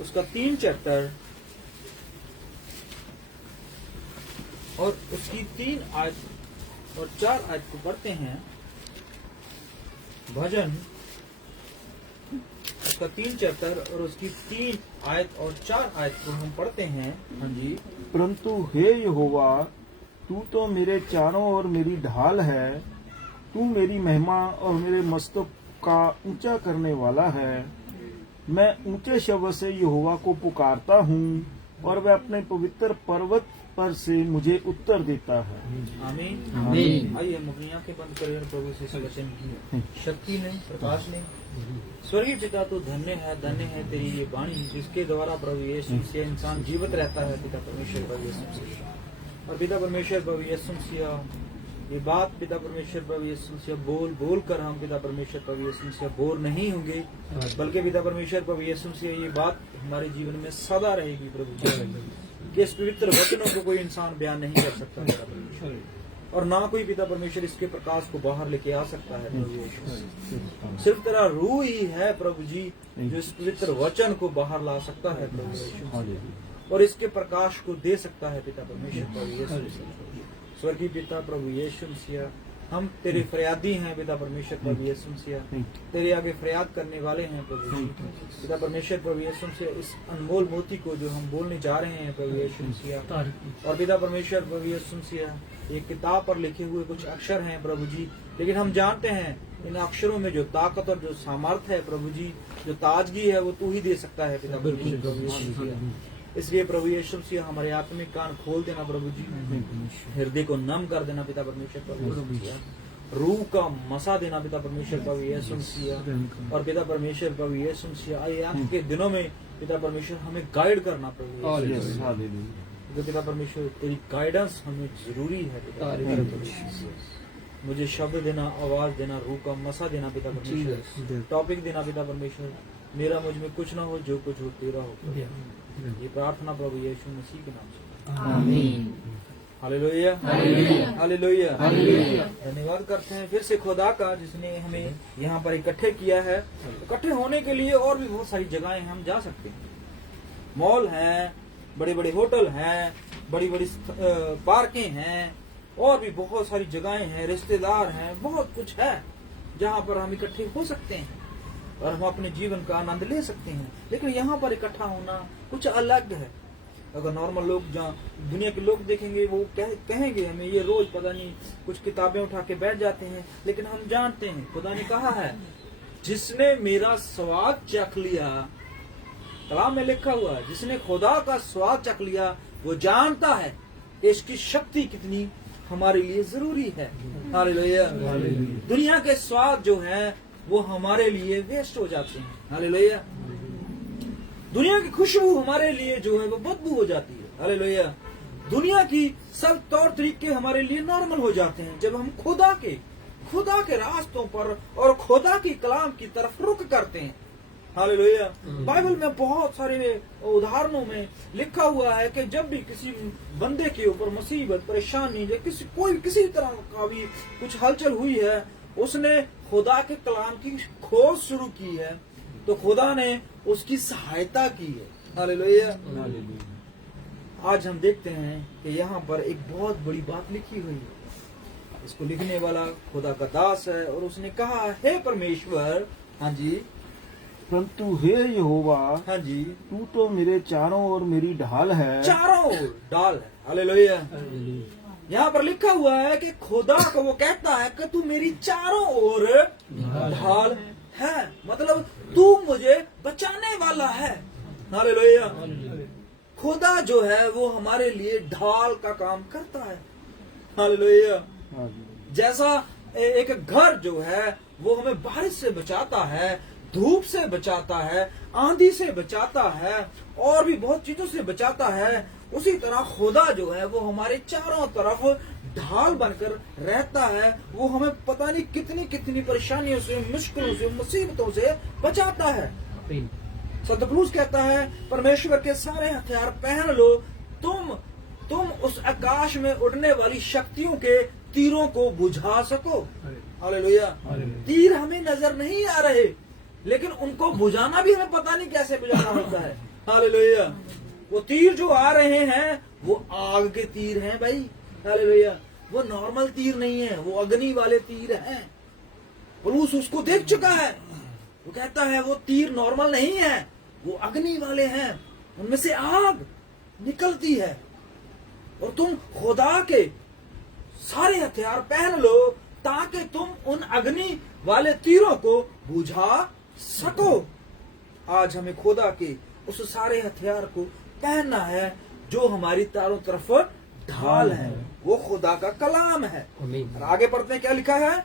उसका 3 चैप्टर और उसकी 3 आयत और 4 आयत को पढ़ते हैं। भजन उसका 3 चैप्टर और उसकी 3 आयत और 4 आयत को हम पढ़ते हैं। हाँ जी। परंतु हे यहोवा, तू तो मेरे चारों ओर मेरी ढाल है, तू मेरी महिमा और मेरे मस्तक का ऊंचा करने वाला है। मैं ऊंचे शब्द से यहोवा को पुकारता हूँ और वह अपने पवित्र पर्वत पर से मुझे उत्तर देता है। आमीन। आमीन। आइए हम अपनी आंखें बंद करें और प्रभु से इस वचन की शक्ति ने, प्रकाश ने। स्वर्गीय पिता, तो धन्य है तेरी ये वाणी जिसके द्वारा प्रभु यीशु से इंसान जीवित रहता है। पिता परमेश्वर प्रभु यीशु मसीह, और पिता परमेश्वर प्रभु यीशु मसीह ये बात पिता परमेश्वर प्रभु यीशु मसीह बोल कर हम पिता परमेश्वर प्रभु यीशु मसीह बोर नहीं होंगे, बल्कि पिता परमेश्वर प्रभु यीशु मसीह ये बात हमारे जीवन में सदा रहेगी। प्रभु कि इस पवित्र वचनों को कोई इंसान बयान नहीं कर सकता पिता परमेश्वर, और ना कोई पिता परमेश्वर इसके प्रकाश को बाहर लेके आ सकता है। प्रभु यीशु, सिर्फ तेरा रूह ही है प्रभु जी जो इस पवित्र वचन को बाहर ला सकता है प्रभु यीशु, और इसके प्रकाश को दे सकता है पिता परमेश्वर प्रभु यीशु। स्वर्गीय पिता प्रभु यीशु मसीह, हम तेरे फरियादी हैं पिता परमेश्वर प्रभु यीशु मसीह, तेरे आगे फरियाद करने वाले हैं प्रभु जी। पिता परमेश्वर प्रभु यीशु मसीह, इस अनमोल मोती को जो हम बोलने जा रहे हैं प्रभु यीशु मसीह, और पिता परमेश्वर प्रभु यीशु मसीह एक किताब पर लिखे हुए कुछ अक्षर हैं प्रभु जी, लेकिन हम जानते हैं इन अक्षरों में जो ताकत और जो सामर्थ्य है प्रभु जी, जो ताजगी है वो तू ही दे सकता है पिता परमेश्वर प्रभु यीशु मसीह। इसलिए प्रभु यीशु मसीह हमारे आत्मिक कान खोल देना प्रभु जी, हृदय को नम कर देना पिता परमेश्वर प्रभु यीशु मसीह, रूह का मसा देना पिता परमेश्वर प्रभु यीशु मसीह, और पिता परमेश्वर प्रभु यीशु मसीह आइए आज के दिनों में पिता परमेश्वर हमें गाइड करना प्रभु यीशु मसीह। पिता परमेश्वर तेरी गाइडेंस हमें जरूरी है पिता परमेश्वर। मुझे शब्द देना, आवाज देना, रूह का मसा देना पिता परमेश्वर, टॉपिक देना पिता परमेश्वर। मेरा मुझ में कुछ ना हो, जो कुछ हो तेरा हो। ये प्रार्थना प्रभु यीशु मसीह के नाम से, आमीन। Hallelujah, hallelujah, hallelujah. धन्यवाद करते हैं फिर से खुदा का जिसने हमें यहाँ पर इकट्ठे किया है। इकट्ठे होने के लिए और भी बहुत सारी जगहें हम जा सकते हैं। मॉल हैं, बड़े बड़े होटल हैं, बड़ी बड़ी पार्कें हैं, और भी बहुत सारी जगहें हैं, रिश्तेदार हैं, बहुत कुछ है जहाँ पर हम इकट्ठे हो सकते हैं और हम अपने जीवन का आनंद ले सकते हैं। लेकिन यहाँ पर इकट्ठा होना कुछ अलग है। अगर नॉर्मल लोग, जहाँ दुनिया के लोग देखेंगे, वो कहेंगे हमें ये रोज पता नहीं कुछ किताबें उठा के बैठ जाते हैं, लेकिन हम जानते हैं खुदा ने कहा है जिसने मेरा स्वाद चख लिया, कलाम में लिखा हुआ है, जिसने खुदा का स्वाद चख लिया वो जानता है कि इसकी शक्ति कितनी हमारे लिए जरूरी है। हालेलुया। दुनिया के स्वाद जो है वो हमारे लिए वेस्ट हो जाते हैं। हालेलुया। दुनिया की खुशबू हमारे लिए जो है वो बदबू हो जाती है। हालेलुया। दुनिया की सब तौर तरीके हमारे लिए नॉर्मल हो जाते हैं जब हम खुदा के रास्तों पर और खुदा की कलाम की तरफ रुख करते हैं। हालेलुया। बाइबल में बहुत सारे उदाहरणों में लिखा हुआ है कि जब भी किसी बंदे के ऊपर मुसीबत, परेशानी या किसी तरह का भी कुछ हलचल हुई है, उसने खुदा के कलाम की खोज शुरू की है, तो खुदा ने उसकी सहायता की है। हालेलुया। आज हम देखते हैं कि यहाँ पर एक बहुत बड़ी बात लिखी हुई है। इसको लिखने वाला खुदा का दास है और उसने कहा, हे परमेश्वर, हाँ जी, परंतु हे यहोवा, हाँ जी, तू तो मेरे चारों ओर मेरी ढाल है। चारों ओर ढाल है। हालेलुया। यहाँ पर लिखा हुआ है कि खुदा को वो कहता है कि तू मेरी चारों ओर ढाल है, मतलब तू मुझे बचाने वाला है। हालेलुया। खुदा जो है वो हमारे लिए ढाल का काम करता है। हालेलुया। जैसा एक घर जो है वो हमें बारिश से बचाता है, धूप से बचाता है, आंधी से बचाता है, और भी बहुत चीजों से बचाता है, उसी तरह खुदा जो है वो हमारे चारों तरफ ढाल बनकर रहता है। वो हमें पता नहीं कितनी कितनी परेशानियों से, मुश्किलों से, मुसीबतों से बचाता है। सतपलूस कहता है, परमेश्वर के सारे हथियार पहन लो, तुम उस आकाश में उड़ने वाली शक्तियों के तीरों को बुझा सको। हालेलुया। तीर हमें नजर नहीं आ रहे, लेकिन उनको बुझाना भी हमें पता नहीं कैसे बुझाना होता है। हालेलुया। वो तीर जो आ रहे हैं वो आग के तीर हैं भाई। हालेलुया। वो नॉर्मल तीर नहीं है, वो अग्नि वाले तीर हैं। पौलुस उसको देख चुका है। वो कहता है वो तीर नॉर्मल नहीं है, वो अग्नि वाले हैं, उनमें से आग निकलती है। और तुम खुदा के सारे हथियार पहन लो ताकि तुम उन अग्नि वाले तीरों को बुझा सको। आज हमें खुदा के उस सारे हथियार को पहनना है जो हमारी चारों तरफ ढाल है। वो खुदा का कलाम है। और आगे पढ़ते हैं क्या लिखा है।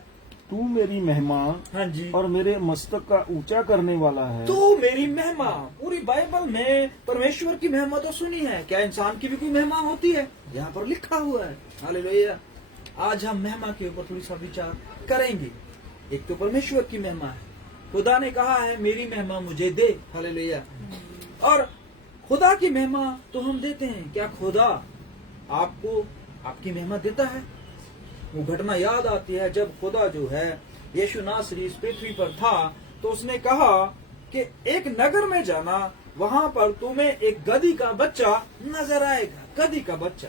तू मेरी महिमा हाँ जी। और मेरे मस्तक का ऊंचा करने वाला है। तो मेरी महिमा, पूरी बाइबल में परमेश्वर की महिमा तो सुनी है, क्या इंसान की भी कोई महिमा होती है? यहाँ पर लिखा हुआ है। हालेलुया। आज हम महिमा के ऊपर थोड़ी सा विचार करेंगे। एक तो परमेश्वर की महिमा है, खुदा ने कहा है मेरी महिमा मुझे दे। हालेलुया। और खुदा की महिमा तो हम देते हैं, क्या खुदा आपको आपकी महिमा देता है? वो घटना याद आती है जब खुदा जो है यीशु नासरी इस पृथ्वी पर था, तो उसने कहा कि एक नगर में जाना, वहां पर तुम्हें एक गधी का बच्चा नजर आएगा। गधी का बच्चा,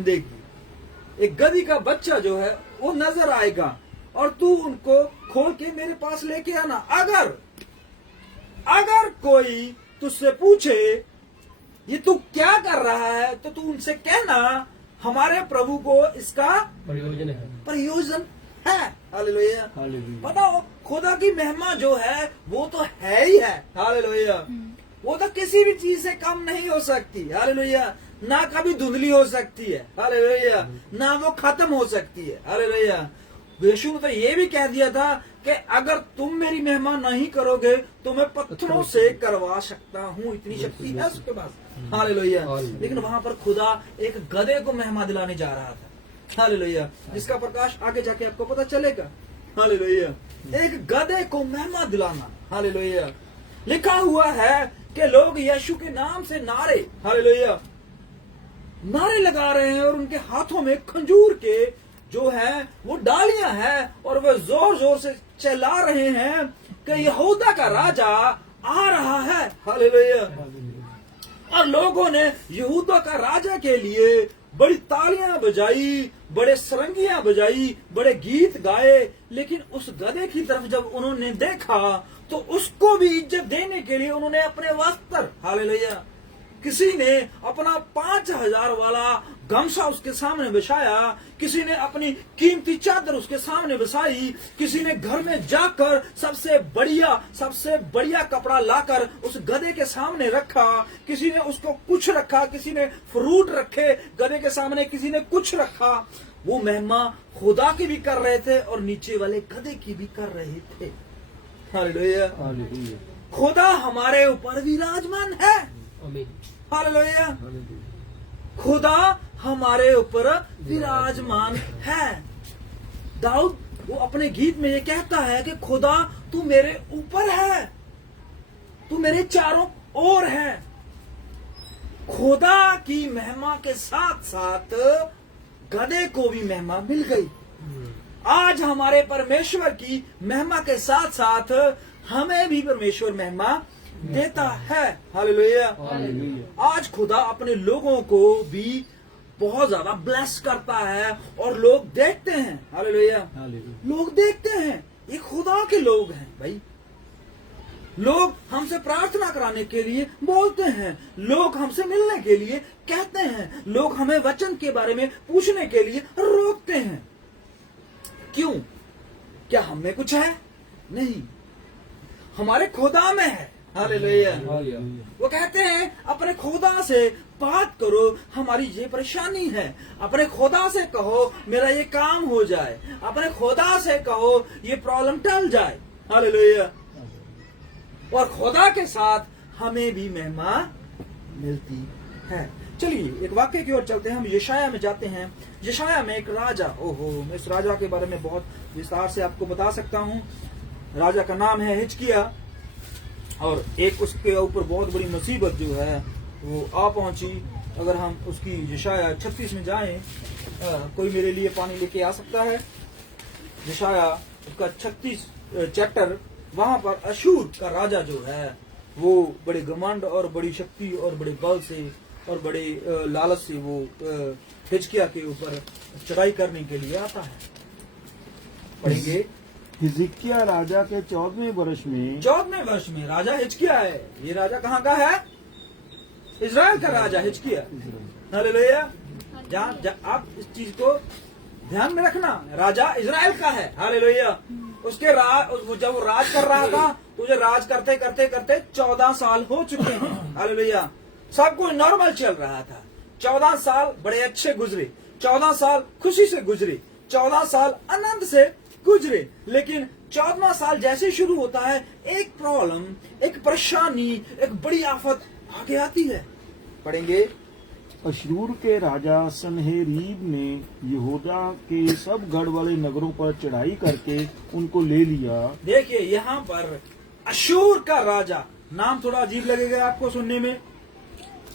देखिए एक गधी का बच्चा जो है वो नजर आएगा और तू उनको खोल के मेरे पास लेके आना। अगर कोई तुझसे पूछे ये तू क्या कर रहा है, तो तू उनसे कहना हमारे प्रभु को इसका प्रयोजन है। हालेलुया। पता हो खुदा की महिमा जो है वो तो है ही है। हालेलुया। वो तो किसी भी चीज से कम नहीं हो सकती। हालेलुया। ना कभी धुंधली हो सकती है। हालेलुया। ना वो खत्म हो सकती है। हालेलुया। यीशु ने तो ये भी कह दिया था कि अगर तुम मेरी महिमा नहीं करोगे तो मैं पत्थरों से करवा सकता हूँ। इतनी शक्ति है उसके पास। हालेलुया। लेकिन वहां पर खुदा एक गधे को महिमा दिलाने जा रहा था। हालेलुया। जिसका प्रकाश आगे जाके आपको पता चलेगा। हालेलुया। एक गधे को महिमा दिलाना। हालेलुया। लिखा हुआ है कि लोग यीशु के नाम से नारे, हालेलुया, नारे लगा रहे हैं और उनके हाथों में खंजूर के जो है वो डालियां हैं और वे जोर जोर से चिल्ला रहे हैं कि यहूदा का राजा आ रहा है। हालेलुया। और लोगों ने यहूदा का राजा के लिए बड़ी तालियां बजाई, बड़े सरंगियां बजाई, बड़े गीत गाए। लेकिन उस गधे की तरफ जब उन्होंने देखा तो उसको भी इज्जत देने के लिए उन्होंने अपने वस्त्र, हालेलुया, किसी ने अपना 5000 वाला गमछा उसके सामने बिछाया, किसी ने अपनी कीमती चादर उसके सामने बिछाई, किसी ने घर में जाकर सबसे बढ़िया कपड़ा लाकर उस गधे के सामने रखा, किसी ने उसको कुछ रखा, किसी ने फ्रूट रखे गधे के सामने, किसी ने कुछ रखा। वो महिमा खुदा की भी कर रहे थे और नीचे वाले गधे की भी कर रहे थे। हालेलुया। खुदा हमारे ऊपर विराजमान है। हालेलुया। खुदा हमारे ऊपर विराजमान है। दाऊद वो अपने गीत में ये कहता है कि खुदा तू मेरे ऊपर है, तू मेरे चारों ओर है। खुदा की महिमा के साथ साथ गधे को भी महिमा मिल गई। आज हमारे परमेश्वर की महिमा के साथ साथ हमें भी परमेश्वर महिमा देता है। हालेलुया। आज खुदा अपने लोगों को भी बहुत ज्यादा ब्लेस करता है और लोग देखते हैं। हालेलुया। लोग देखते हैं ये खुदा के लोग हैं भाई। लोग हमसे प्रार्थना कराने के लिए बोलते हैं, लोग हमसे मिलने के लिए कहते हैं, लोग हमें वचन के बारे में पूछने के लिए रोकते हैं। क्यों? क्या हम में कुछ है? नहीं, हमारे खुदा में है। हालेलुया। वो कहते हैं अपने खुदा से बात करो, हमारी ये परेशानी है। अपने खुदा से कहो मेरा ये काम हो जाए, अपने खुदा से कहो ये प्रॉब्लम टल जाए। हालेलुया। और खुदा के साथ हमें भी महिमा मिलती है। चलिए एक वाक्य की ओर चलते हैं। हम यशाया में जाते हैं। यशाया में एक राजा, ओहो, मैं इस राजा के बारे में बहुत विस्तार से आपको बता सकता हूँ। राजा का नाम है हिजकिय्याह और एक उसके ऊपर बहुत बड़ी मुसीबत जो है वो आ पहुंची। अगर हम उसकी यशाया 36 में जाएं, कोई मेरे लिए पानी लेके आ सकता है? यशाया उसका 36 चैप्टर, वहां पर अशूर का राजा जो है वो बड़े घमंड और बड़ी शक्ति और बड़े बल से और बड़े लालच से वो हिजकिय्याह के ऊपर चढ़ाई करने के लिए आता है। पढ़ेंगे। हिजकिय्याह राजा के 14वें वर्ष में 14वें वर्ष में राजा हिजकिय्याह है। ये राजा कहाँ का है? इजराइल का राजा हिजकिय्याह। हालेलुया। जहाँ आप इस चीज को ध्यान में रखना, राजा इजराइल का है। हालेलुया। उसके जब वो राज कर रहा था, तुझे राज करते करते करते 14 साल हो चुके हैं। हालेलुया। सब कुछ नॉर्मल चल रहा था। 14 साल बड़े अच्छे गुजरे, 14 साल खुशी से गुजरे, 14 साल आनंद से गुजरे। लेकिन 14वां साल जैसे शुरू होता है, एक प्रॉब्लम, एक परेशानी, एक बड़ी आफत आगे आती है। पढ़ेंगे। अशूर के राजा सन्हेरीब ने यहूदा के सब गढ़ वाले नगरों पर चढ़ाई करके उनको ले लिया। देखिए यहाँ पर अशूर का राजा, नाम थोड़ा अजीब लगेगा आपको सुनने में।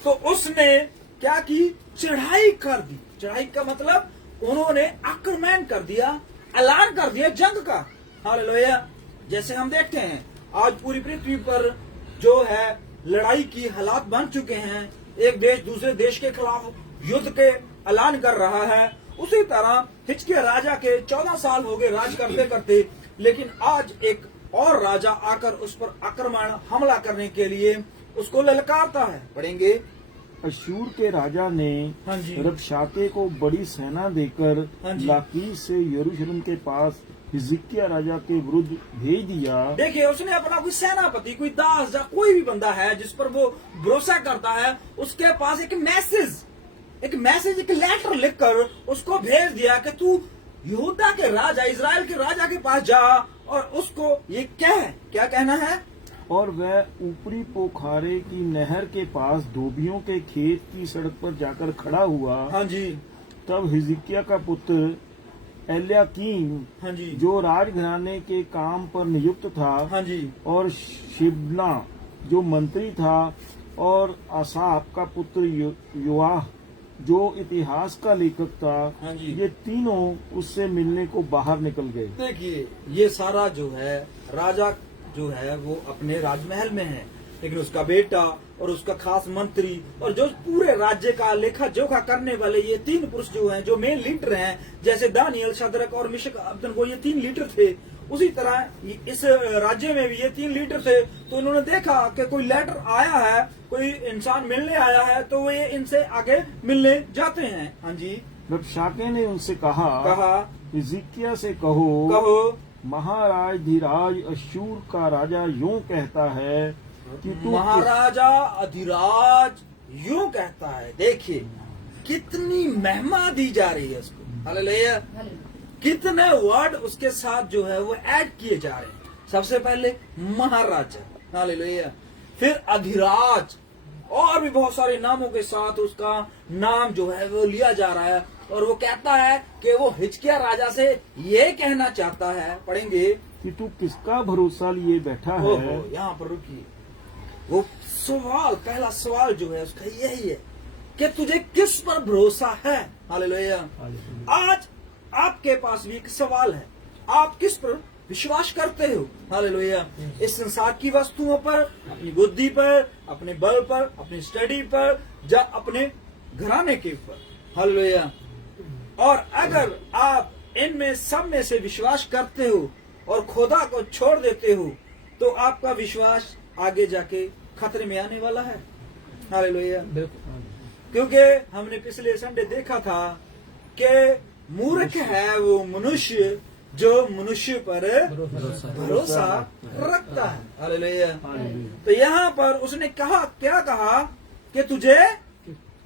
तो उसने क्या की? चढ़ाई कर दी। चढ़ाई का मतलब उन्होंने आक्रमण कर दिया, ऐलान कर दिया जंग का। हालेलुया। जैसे हम देखते हैं आज पूरी पृथ्वी पर जो है लड़ाई की हालात बन चुके हैं, एक देश दूसरे देश के खिलाफ युद्ध के ऐलान कर रहा है। उसी तरह हिजकिय्याह राजा के 14 साल हो गए राज करते करते, लेकिन आज एक और राजा आकर उस पर आक्रमण हमला करने के लिए उसको ललकारता है। पढ़ेंगे। अशूर के राजा ने हाँ जी। रबशाके को बड़ी सेना देकर हाँ जी। लाकीश से यरूशलेम के पास हिजकिय्याह राजा के विरुद्ध भेज दिया। देखिए उसने अपना कोई सेनापति, कोई दास या कोई भी बंदा है जिस पर वो भरोसा करता है, उसके पास एक मैसेज एक लेटर लिखकर उसको भेज दिया कि तू यहूदा के राजा, इजराइल के राजा के पास जा और उसको ये क्या कहना है। और वह ऊपरी पोखारे की नहर के पास धोबियों के खेत की सड़क पर जाकर खड़ा हुआ। हाँ जी। तब हिजकिय्याह का पुत्र एल्याकीम, हाँ जी। जो राजघराने के काम पर नियुक्त था, हाँ जी। और शिबना जो मंत्री था, और आसाफ का पुत्र योआह जो इतिहास का लेखक था, हाँ जी। ये तीनों उससे मिलने को बाहर निकल गए। देखिए ये सारा जो है राजा जो है वो अपने राजमहल में है, लेकिन उसका बेटा और उसका खास मंत्री और जो पूरे राज्य का लेखा जोखा करने वाले ये 3 पुरुष जो हैं, जो मेन लीडर हैं, जैसे दानियल, शद्रक और मिशक अबेदनगो, ये 3 लीडर थे। उसी तरह इस राज्य में भी ये 3 लीडर थे। तो उन्होंने देखा कि कोई लेटर आया है, कोई इंसान मिलने आया है, तो ये इनसे आगे मिलने जाते हैं। हाँ जी। रबशाके ने उनसे कहा हिजकिय्याह से कहो महाराज धीराज अशूर का राजा यूं कहता है कि तू महाराजा अधिराज यूं कहता है। देखिए कितनी महिमा दी जा रही है उसको। हालेलुया। कितने वर्ड उसके साथ जो है वो ऐड किए जा रहे हैं। सबसे पहले महाराजा, हालेलुया, फिर अधिराज, और भी बहुत सारे नामों के साथ उसका नाम जो है वो लिया जा रहा है। और वो कहता है कि वो हिजकिय्याह राजा से ये कहना चाहता है। पढ़ेंगे कि तू किसका भरोसा लिए बैठा है। यहाँ पर रुकिए। वो सवाल, पहला सवाल जो है उसका यही है कि तुझे किस पर भरोसा है। हालेलुया। आज आपके पास भी एक सवाल है, आप किस पर विश्वास करते हो। हालेलुया। इस संसार की वस्तुओं पर, अपनी बुद्धि पर, अपने बल पर, अपनी स्टडी पर, या अपने घराने के ऊपर। हालेलुया। और अगर आप इनमें सब में से विश्वास करते हो और खुदा को छोड़ देते हो, तो आपका विश्वास आगे जाके खतरे में आने वाला है। हालेलुया। क्योंकि हमने पिछले संडे देखा था कि मूर्ख है वो मनुष्य जो मनुष्य पर भरोसा रखता है। हालेलुया। तो यहाँ पर उसने क्या कहा कि तुझे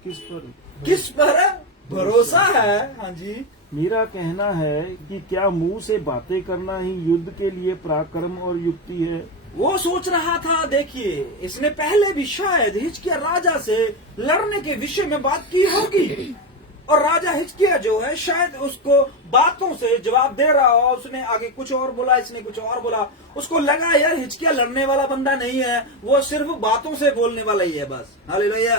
किस पर भरोसा है। हाँ जी। मेरा कहना है कि क्या मुंह से बातें करना ही युद्ध के लिए पराक्रम और युक्ति है। वो सोच रहा था। देखिए इसने पहले भी शायद हिजकिय्याह राजा से लड़ने के विषय में बात की होगी, और राजा हिजकिय्याह जो है शायद उसको बातों से जवाब दे रहा हो। उसने आगे कुछ और बोला, इसने कुछ और बोला, उसको लगा यार हिचकिया लड़ने वाला बंदा नहीं है, वो सिर्फ बातों से बोलने वाला ही है बस। हालेलुया।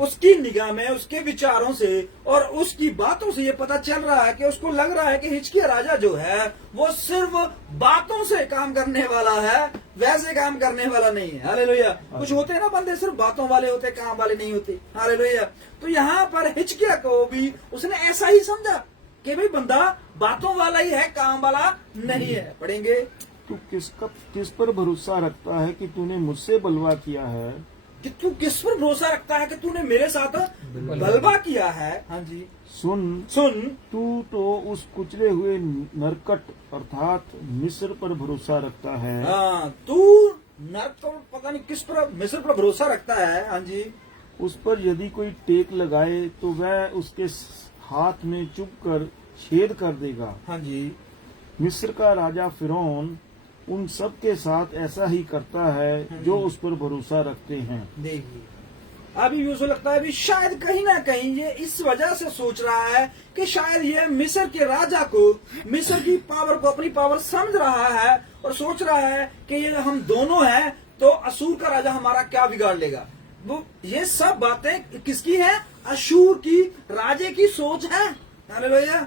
उसकी निगाह में, उसके विचारों से और उसकी बातों से ये पता चल रहा है कि उसको लग रहा है कि हिचकिया राजा जो है वो सिर्फ बातों से काम करने वाला है, वैसे काम करने वाला नहीं है। हालेलुया। कुछ होते हैं ना बंदे सिर्फ बातों वाले होते, काम वाले नहीं होते। हालेलुया। तो यहाँ पर हिचकिया को भी उसने ऐसा ही समझा कि भाई बंदा बातों वाला ही है, काम वाला नहीं है। पढ़ेंगे। तू किस पर भरोसा रखता है कि तूने मुझसे बलवा किया है? कि तू किस पर भरोसा रखता है कि तूने मेरे साथ बलवा किया है। हाँ जी। सुन, तू तो उस कुचले हुए नरकट अर्थात मिस्र पर भरोसा रखता है। हाँ, तू नरक तो पता नहीं किस पर, मिस्र पर भरोसा रखता है। हाँ जी। उस पर यदि कोई टेक लगाए तो वह उसके हाथ में चुभकर छेद कर देगा। हाँ जी। मिस्र का राजा फिरौन उन सब के साथ ऐसा ही करता है जो उस पर भरोसा रखते हैं। देखिए, अभी यूँ लगता है अभी शायद कहीं ना कहीं ये इस वजह से सोच रहा है कि शायद ये मिस्र के राजा को, मिस्र की पावर को अपनी पावर समझ रहा है और सोच रहा है कि ये हम दोनों हैं तो असूर का राजा हमारा क्या बिगाड़ लेगा। वो ये सब बातें किसकी है? अशूर की राजे की सोच है। हालेलुया।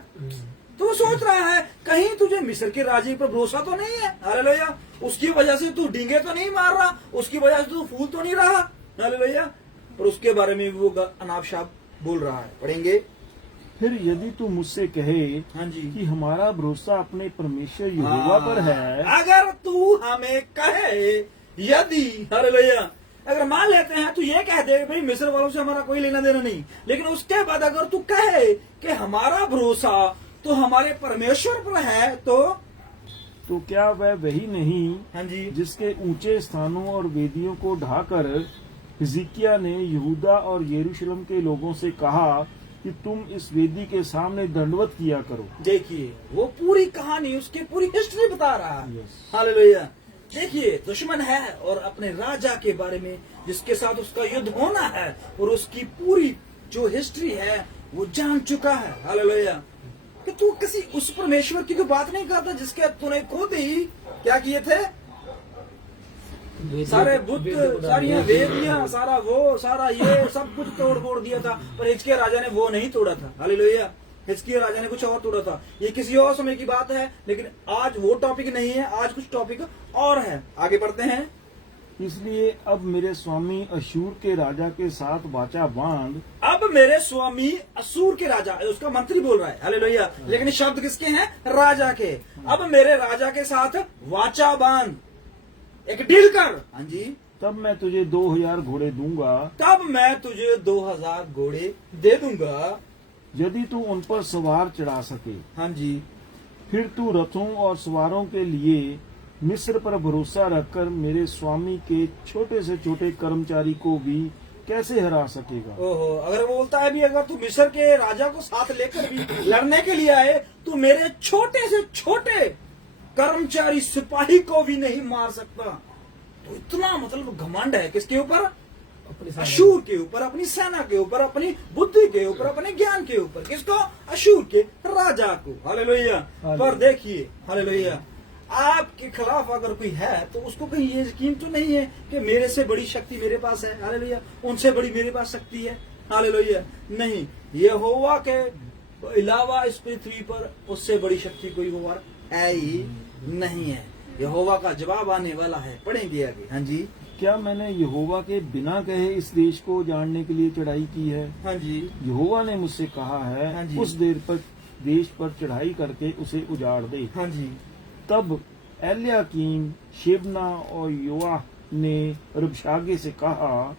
तो सोच रहा है कहीं तुझे मिस्र के राजे पर भरोसा तो नहीं है। हालेलुया। उसकी वजह से तू डींगे तो नहीं मार रहा, उसकी वजह से तू फूल तो नहीं रहा। हालेलुया। और उसके बारे में वो अनाप शाप बोल रहा है। पढ़ेंगे। फिर यदि तू मुझसे कहे हाँ जी कि हमारा भरोसा अपने परमेश्वर यहोवा पर है, अगर तू हमें कहे, यदि, हालेलुया, अगर मान लेते हैं तू ये कह दे भाई मिस्र वालों से हमारा कोई लेना देना नहीं, लेकिन उसके बाद अगर तू कहे कि हमारा भरोसा तो हमारे परमेश्वर पर है, तो क्या वह वही नहीं हाँ जी जिसके ऊंचे स्थानों और वेदियों को ढाकर हिजकिय्याह ने यहूदा और यरूशलेम के लोगों से कहा कि तुम इस वेदी के सामने दंडवत किया करो। देखिए, वो पूरी कहानी, उसकी पूरी हिस्ट्री बता रहा है। Yes. हालेलुया। देखिए, दुश्मन है और अपने राजा के बारे में जिसके साथ उसका युद्ध होना है और उसकी पूरी जो हिस्ट्री है वो जान चुका है। हालेलुया। कि तू किसी उस परमेश्वर की तो बात नहीं करता जिसके तूने खुद ही क्या किए थे, सारे बुत, सारी वेदियां, सारा वो, सारा ये सब कुछ तोड़ फोड़ दिया था। पर हिजकिय्याह राजा ने वो नहीं तोड़ा था। हालेलुया। हिजकिय्याह राजा ने कुछ और तोड़ा था। ये किसी और समय की बात है, लेकिन आज वो टॉपिक नहीं है, आज कुछ टॉपिक और है। आगे बढ़ते हैं। इसलिए अब मेरे स्वामी अशूर के राजा के साथ वाचा बांध। अब मेरे स्वामी असूर के राजा, उसका मंत्री बोल रहा है। हालेलुया। लेकिन शब्द किसके हैं? राजा के। अब मेरे राजा के साथ वाचा बांध, एक डील कर। हाँ जी। तब मैं तुझे 2000 घोड़े दूंगा। तब मैं तुझे 2000 घोड़े दे दूंगा यदि तू उन पर सवार चढ़ा सके। हाँ जी। फिर तू रथों और सवारों के लिए मिस्र पर भरोसा रखकर मेरे स्वामी के छोटे से छोटे कर्मचारी को भी कैसे हरा सकेगा। ओहो, अगर वो बोलता है भी अगर तू मिस्र के राजा को साथ लेकर भी लड़ने के लिए आए तो मेरे छोटे से छोटे कर्मचारी सिपाही को भी नहीं मार सकता। तो इतना मतलब घमंड है किसके ऊपर? अशूर के ऊपर, अपनी सेना के ऊपर, अपनी बुद्धि के ऊपर, अपने ज्ञान के ऊपर। किसको? अशूर के राजा को। हालेलुया। पर देखिए, हालेलुया, आपके खिलाफ अगर कोई है तो उसको कहीं ये यकीन तो नहीं है कि मेरे से बड़ी शक्ति मेरे पास है। हालेलुया। उनसे बड़ी मेरे पास शक्ति है। हालेलुया। नहीं, यहोवा के अलावा इस पृथ्वी पर उससे बड़ी शक्ति कोई और है ही नहीं है। यहोवा का जवाब आने वाला है। पढ़ेंगे आगे। हाँ जी। क्या मैंने यहोवा के बिना कहे इस देश को जानने के लिए चढ़ाई की है? हाँ जी। यहोवा ने मुझसे कहा है हाँ जी। उस देश पर चढ़ाई करके उसे उजाड़ दे। हाँ जी। तब एल्याकीम, शेबना और योआह ने रबशागे से कहा,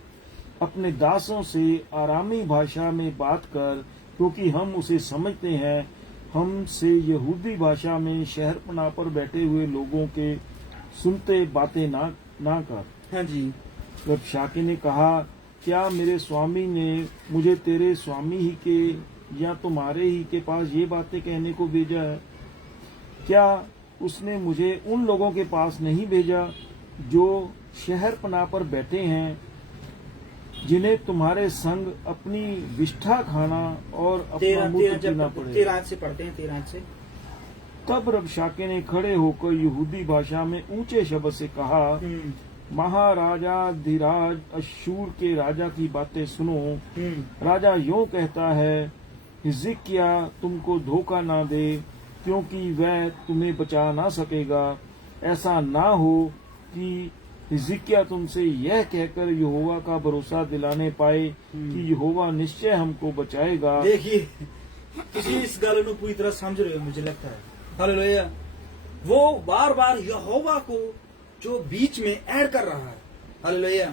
अपने दासों से आरामी भाषा में बात कर, क्योंकि हम उसे समझते हैं। हमसे यहूदी भाषा में शहरपनाह पर बैठे हुए लोगों के सुनते बातें ना कर। हाँ जी। रबशाके ने कहा, क्या मेरे स्वामी ने मुझे तेरे स्वामी ही के या तुम्हारे ही के पास ये बातें कहने को भेजा है? क्या उसने मुझे उन लोगों के पास नहीं भेजा जो शहरपनाह पर बैठे हैं, जिन्हें तुम्हारे संग अपनी विष्ठा खाना और अपना मूत्र पीना पड़े? 13 से पढ़ते हैं, 13 से। तब रबशाके ने खड़े होकर यहूदी भाषा में ऊंचे शब्द से कहा, महाराजा धीराज अश्शूर के राजा की बातें सुनो। राजा यूं कहता है, हिजकिय्याह तुमको धोखा ना दे, क्योंकि वह तुम्हें बचा ना सकेगा। ऐसा ना हो कि हिजकिय्याह तुमसे यह कहकर यहोवा का भरोसा दिलाने पाए कि यहोवा निश्चय हमको बचाएगा। देखिए, किसी इस गल को पूरी तरह समझ रहे हो, मुझे लगता है। हालेलुया। वो बार बार यहोवा को जो बीच में ऐड कर रहा है। हालेलुया।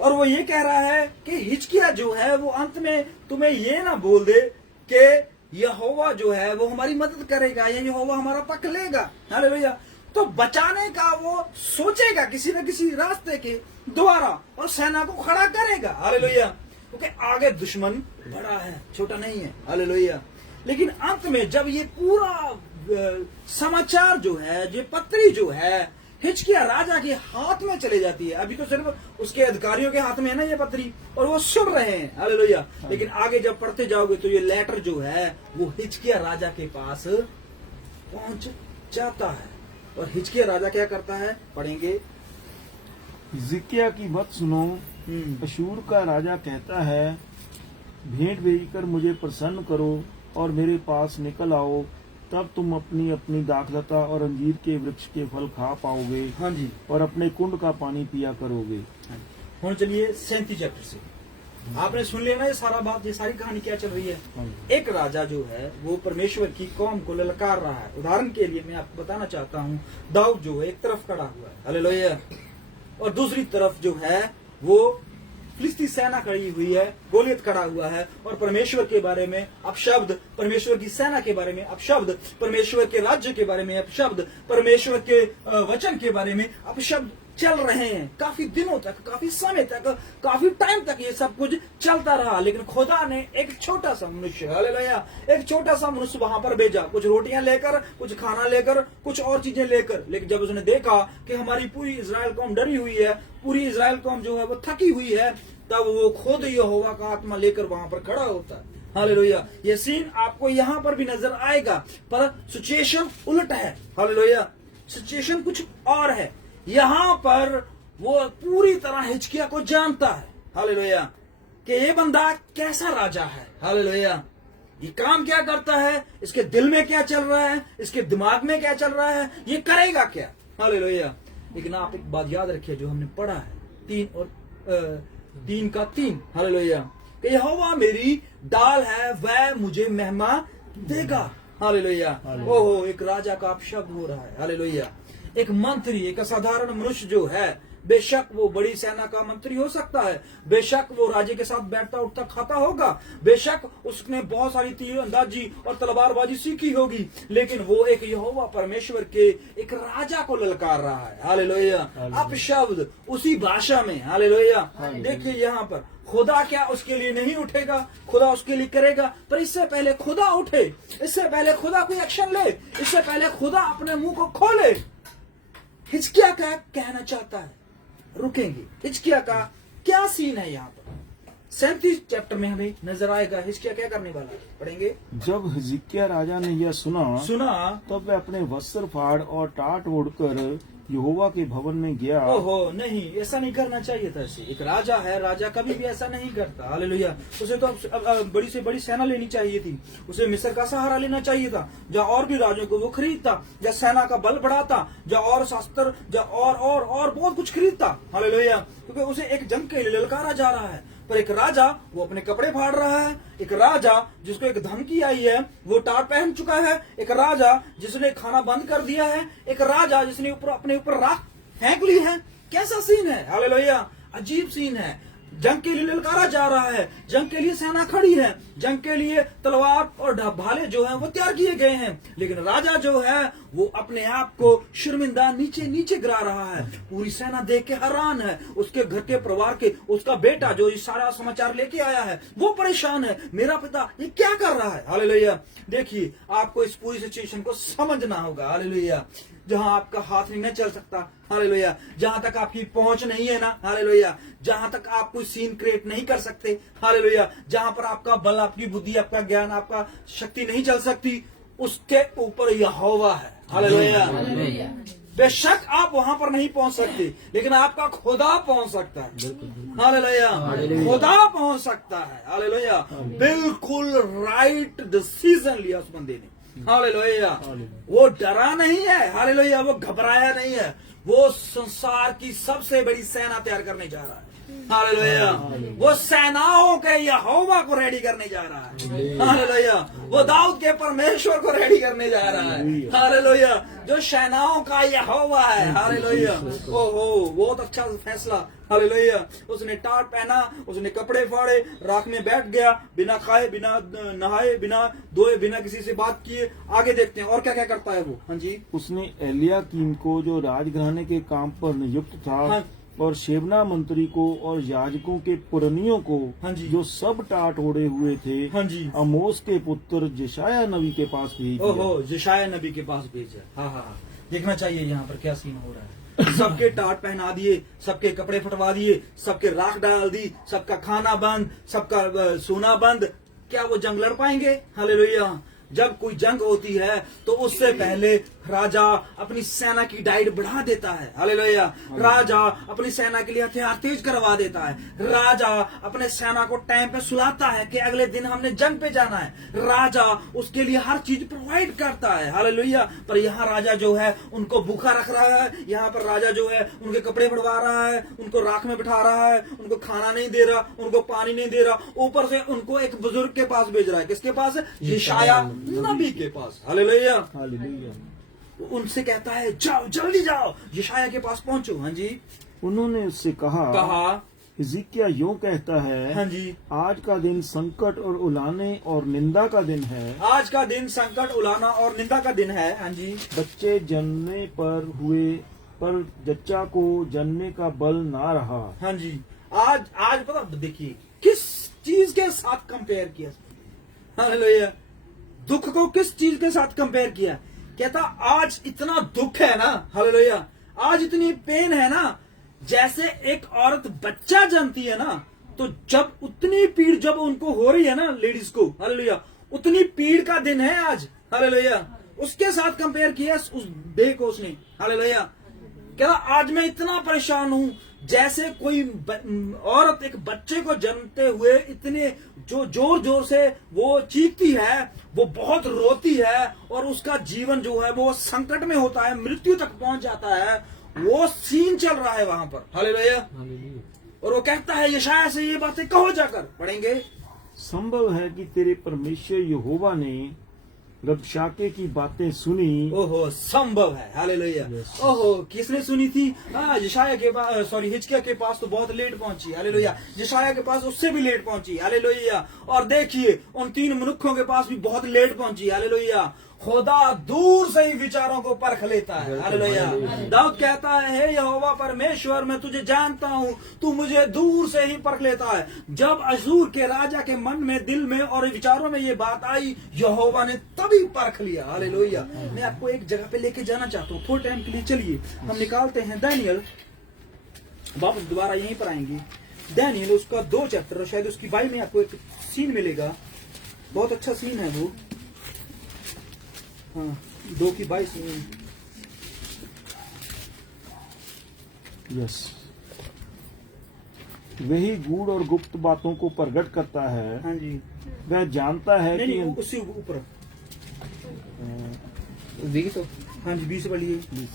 और वो ये कह रहा है कि हिजकिय्याह जो है वो अंत में तुम्हें ये ना बोल दे कि यहोवा जो है वो हमारी मदद करेगा या यहोवा हमारा पक्ष लेगा। हालेलुया। तो बचाने का वो सोचेगा किसी न किसी रास्ते के द्वारा और सेना को खड़ा करेगा। हालेलुया। क्योंकि आगे दुश्मन बड़ा है, छोटा नहीं है। हालेलुया। लेकिन अंत में जब ये पूरा समाचार जो है, ये पत्री जो है हिजकिय्याह राजा के हाथ में चले जाती है। अभी तो सिर्फ उसके अधिकारियों के हाथ में है ना ये पत्री, और वो सुन रहे हैं। हालेलुया। लेकिन आगे जब पढ़ते जाओगे तो ये लेटर जो है वो हिजकिय्याह राजा के पास पहुंच जाता है। और हिजकिय्याह राजा क्या करता है, पढ़ेंगे। हिजकिय्याह की बात सुनो। अशूर का राजा कहता है, भेंट भेजकर मुझे प्रसन्न करो और मेरे पास निकल आओ, तब तुम अपनी अपनी दाखलता और अंजीर के वृक्ष के फल खा पाओगे। हाँ जी। और अपने कुंड का पानी पिया करोगे। हम चलिए 37 चैप्टर से। आपने सुन लिया ना ये सारा बात, ये सारी कहानी क्या चल रही है। एक राजा जो है वो परमेश्वर की कौम को ललकार रहा है। उदाहरण के लिए मैं आपको बताना चाहता हूँ, दाऊद जो है एक तरफ खड़ा हुआ है, हालेलुया, और दूसरी तरफ जो है वो फिलिस्ती सेना खड़ी हुई है, गोलियत खड़ा हुआ है। और परमेश्वर के बारे में अपशब्द, परमेश्वर की सेना के बारे में अपशब्द, परमेश्वर के राज्य के बारे में अपशब्द, परमेश्वर के वचन के बारे में अपशब्द चल रहे हैं। काफी दिनों तक, काफी समय तक, काफी टाइम तक ये सब कुछ चलता रहा। लेकिन खुदा ने एक छोटा सा मनुष्य, हालेलुया, एक छोटा सा मनुष्य वहां पर भेजा, कुछ रोटियां लेकर, कुछ खाना लेकर, कुछ और चीजें लेकर। लेकिन जब उसने देखा कि हमारी पूरी इजराइल कौम डरी हुई है, पूरी इजराइल कौम जो है वो थकी हुई है, तब वो खुद यहोवा का आत्मा लेकर वहां पर खड़ा होता है। हालेलुया। ये सीन आपको यहाँ पर भी नजर आएगा, पर सिचुएशन उलट है। हालेलुया। सिचुएशन कुछ और है। यहाँ पर वो पूरी तरह हिजकिय्याह को जानता है। हालेलुया। कि ये बंदा कैसा राजा है। हालेलुया। ये काम क्या करता है, इसके दिल में क्या चल रहा है, इसके दिमाग में क्या चल रहा है, ये करेगा क्या। हालेलुया। लेकिन आप एक बात याद रखिए जो हमने पढ़ा है, 3 का 3। हालेलुया। कि यहोवा मेरी डाल है, वह मुझे महिमा देगा। हालेलुया। ओहो, एक राजा का अपशब्द हो रहा है। हालेलुया। एक मंत्री, एक असाधारण मनुष्य जो है, बेशक वो बड़ी सेना का मंत्री हो सकता है, बेशक वो राजे के साथ बैठता उठता खाता होगा, बेशक उसने बहुत सारी तीरंदाजी और तलवारबाजी सीखी होगी, लेकिन वो एक यहोवा परमेश्वर के एक राजा को ललकार रहा है। हालेलुया। अपशब्द उसी भाषा में। हालेलुया। देखिए यहाँ पर खुदा क्या उसके लिए नहीं उठेगा, खुदा उसके लिए करेगा, पर इससे पहले खुदा उठे, इससे पहले खुदा कोई एक्शन ले, इससे पहले खुदा अपने मुंह को खोले। हिजकिय्याह क्या कहना चाहता है, रुकेंगे। हिजकिय्याह का क्या सीन है यहाँ पर 37 चैप्टर में हमें नजर आएगा। हिजकिय्याह क्या करने वाला है, पढ़ेंगे। जब हिजकिय्याह राजा ने यह सुना तब वह अपने वस्त्र फाड़ और टाट ओढ़कर यहोवा के भवन में गया। ओहो, नहीं, ऐसा नहीं करना चाहिए था। इसे एक राजा है, राजा कभी भी ऐसा नहीं करता। हालेलुया। उसे तो बड़ी से बड़ी सेना लेनी चाहिए थी, उसे मिस्र का सहारा लेना चाहिए था, जहाँ और भी राज्यों को वो खरीदता, जहाँ सेना का बल बढ़ाता, जहाँ और शास्त्र, जहाँ और बहुत कुछ खरीदता। हालेलुया। क्योंकि उसे एक जंग के लिए ललकारा जा रहा है। पर एक राजा वो अपने कपड़े फाड़ रहा है, एक राजा जिसको एक धमकी आई है वो टाट पहन चुका है, एक राजा जिसने खाना बंद कर दिया है, एक राजा जिसने अपने ऊपर राख फेंक ली है। कैसा सीन है। हालेलुया। अजीब सीन है। जंग के लिए ललकारा जा रहा है, जंग के लिए सेना खड़ी है, जंग के लिए तलवार और भाले जो हैं वो तैयार किए गए हैं, लेकिन राजा जो है वो अपने आप को शर्मिंदा नीचे नीचे गिरा रहा है। पूरी सेना देख के हैरान है, उसके घर के परिवार के, उसका बेटा जो इस सारा समाचार लेके आया है वो परेशान है, मेरा पिता ये क्या कर रहा है। हालेलुया। देखिए, आपको इस पूरी सिचुएशन को समझना होगा। हालेलुया। जहां आपका हाथ नहीं न चल सकता, हालेलुया, जहां तक आपकी पहुंच नहीं है ना, हालेलुया, जहां तक आप कोई सीन क्रिएट नहीं कर सकते, हालेलुया, जहां पर आपका बल, आपकी बुद्धि, आपका ज्ञान, आपका शक्ति नहीं चल सकती, उसके ऊपर यहोवा है। हालेलुया। बेशक आप वहां पर नहीं पहुंच सकते, लेकिन आपका खुदा पहुंच सकता है। हालेलुया। खुदा पहुंच सकता है। हालेलुया। बिल्कुल राइट डिसीजन लिया उस बंदे ने। हालेलुया। वो डरा नहीं है। हालेलुया। वो घबराया नहीं है। वो संसार की सबसे बड़ी सेना तैयार करने जा रहा है। हालेलुया। वो सेनाओं के यहोवा को रेडी करने जा रहा है। हालेलुया। वो दाऊद के परमेश्वर को रेडी करने जा रहा है। हालेलुया। जो सेनाओं का यहोवा है। हालेलुया। ओहो, बहुत अच्छा फैसला। हालेलुया। उसने टाट पहना, उसने कपड़े फाड़े, राख में बैठ गया, बिना खाए, बिना नहाए, बिना धोए, बिना किसी से बात किए। आगे देखते हैं और क्या क्या करता है वो। हाँ जी। उसने एलियाकीम को जो राजघराने के काम पर नियुक्त था, हाँ। और शेबना मंत्री को और याजकों के पुरनियों को, हाँ जी। जो सब टाट ओढ़े हुए थे, हाँ जी। अमोस के पुत्र यशायाह नबी के पास भेज दिया। ओहो, यशायाह नबी के पास भेजा। हाँ हाँ हाँ। देखना चाहिए यहाँ पर क्या सीन हो रहा है। सबके टाट पहना दिए, सबके कपड़े फटवा दिए, सबके राख डाल दी, सबका खाना बंद, सबका सोना बंद। क्या वो जंग लड़ पाएंगे? हालेलुया। जब कोई जंग होती है तो उससे पहले राजा अपनी सेना की डाइट बढ़ा देता है। हालेलुया। राजा अपनी सेना के लिए हथियार तेज करवा देता है। राजा अपने सेना को टाइम पे सुलाता है कि अगले दिन हमने जंग पे जाना है। राजा उसके लिए हर चीज प्रोवाइड करता है। हालेलुया। पर यहाँ राजा जो है उनको भूखा रख रहा है। यहाँ पर राजा जो है उनके कपड़े फटवा रहा है, उनको राख में बिठा रहा है, उनको खाना नहीं दे रहा, उनको पानी नहीं दे रहा, ऊपर से उनको एक बुजुर्ग के पास भेज रहा है। किसके पास? यशायाह नबी के पास। हालेलुया। हालेलुया। उनसे कहता है जाओ, जल्दी जाओ, यशायाह के पास पहुंचो। हाँ जी। उन्होंने उससे कहा, हिजकिय्याह यूं कहता है, हाँ जी, आज का दिन संकट और उलाने और निंदा का दिन है। आज का दिन संकट, उलाना और निंदा का दिन है। हाँ जी। बच्चे जन्मने पर हुए, पर जच्चा को जन्मने का बल ना रहा। हाँ जी। आज आज पता देखिए किस चीज के साथ कंपेयर किया। हालेलुया। दुख को किस चीज के साथ कंपेयर किया? कहता आज इतना दुख है ना। हालेलुया। आज इतनी पेन है ना, जैसे एक औरत बच्चा जन्मती है ना, तो जब उतनी पीड़ जब उनको हो रही है ना लेडीज को, हालेलुया, उतनी पीड़ का दिन है आज। हालेलुया। उसके साथ कंपेयर किया उस डे को उसने। हालेलुया। क्या आज मैं इतना परेशान हूं, जैसे कोई औरत एक बच्चे को जन्मते हुए इतने जो जोर जोर से वो चीखती है, वो बहुत रोती है, और उसका जीवन जो है वो संकट में होता है, मृत्यु तक पहुंच जाता है। वो सीन चल रहा है वहां पर। हालेलुया। और वो कहता है यशायाह से ये बातें कहो जाकर। पढ़ेंगे। संभव है कि तेरे परमेश्वर यहोवा ने रबशाके की बातें सुनी। ओहो, संभव है। हालेलुया। ओहो, किसने सुनी थी? यशायाह के पास, सॉरी, हिजकिय्याह के पास तो बहुत लेट पहुंची। हालेलुया। यशायाह के पास उससे भी लेट पहुंची। हालेलुया। और देखिए उन तीन मनुष्यों के पास भी बहुत लेट पहुंची। हालेलुया। खुदा दूर से ही विचारों को परख लेता है। हालेलुया। दाऊद कहता है, हे यहोवा परमेश्वर, मैं तुझे जानता हूँ, तू मुझे दूर से ही परख लेता है। जब अशूर के राजा के मन में, दिल में और विचारों में ये बात आई, यहोवा ने तभी परख लिया। हालेलुया। मैं आपको एक जगह पे लेके जाना चाहता हूँ थोड़े टाइम के लिए। चलिए हम निकालते हैं दानियल, वापस दोबारा यहीं पर आएंगे। दानियल उसका 2 चैप्टर, शायद उसकी 22 में आपको एक सीन मिलेगा, बहुत अच्छा सीन है वो। हाँ, 2:22 में। यस, वही गूढ़ और गुप्त बातों को प्रकट करता है। हाँ जी। वह जानता है नहीं, कि नहीं, उससे ऊपर 20 तो, हाँ जी, 20 वाली है।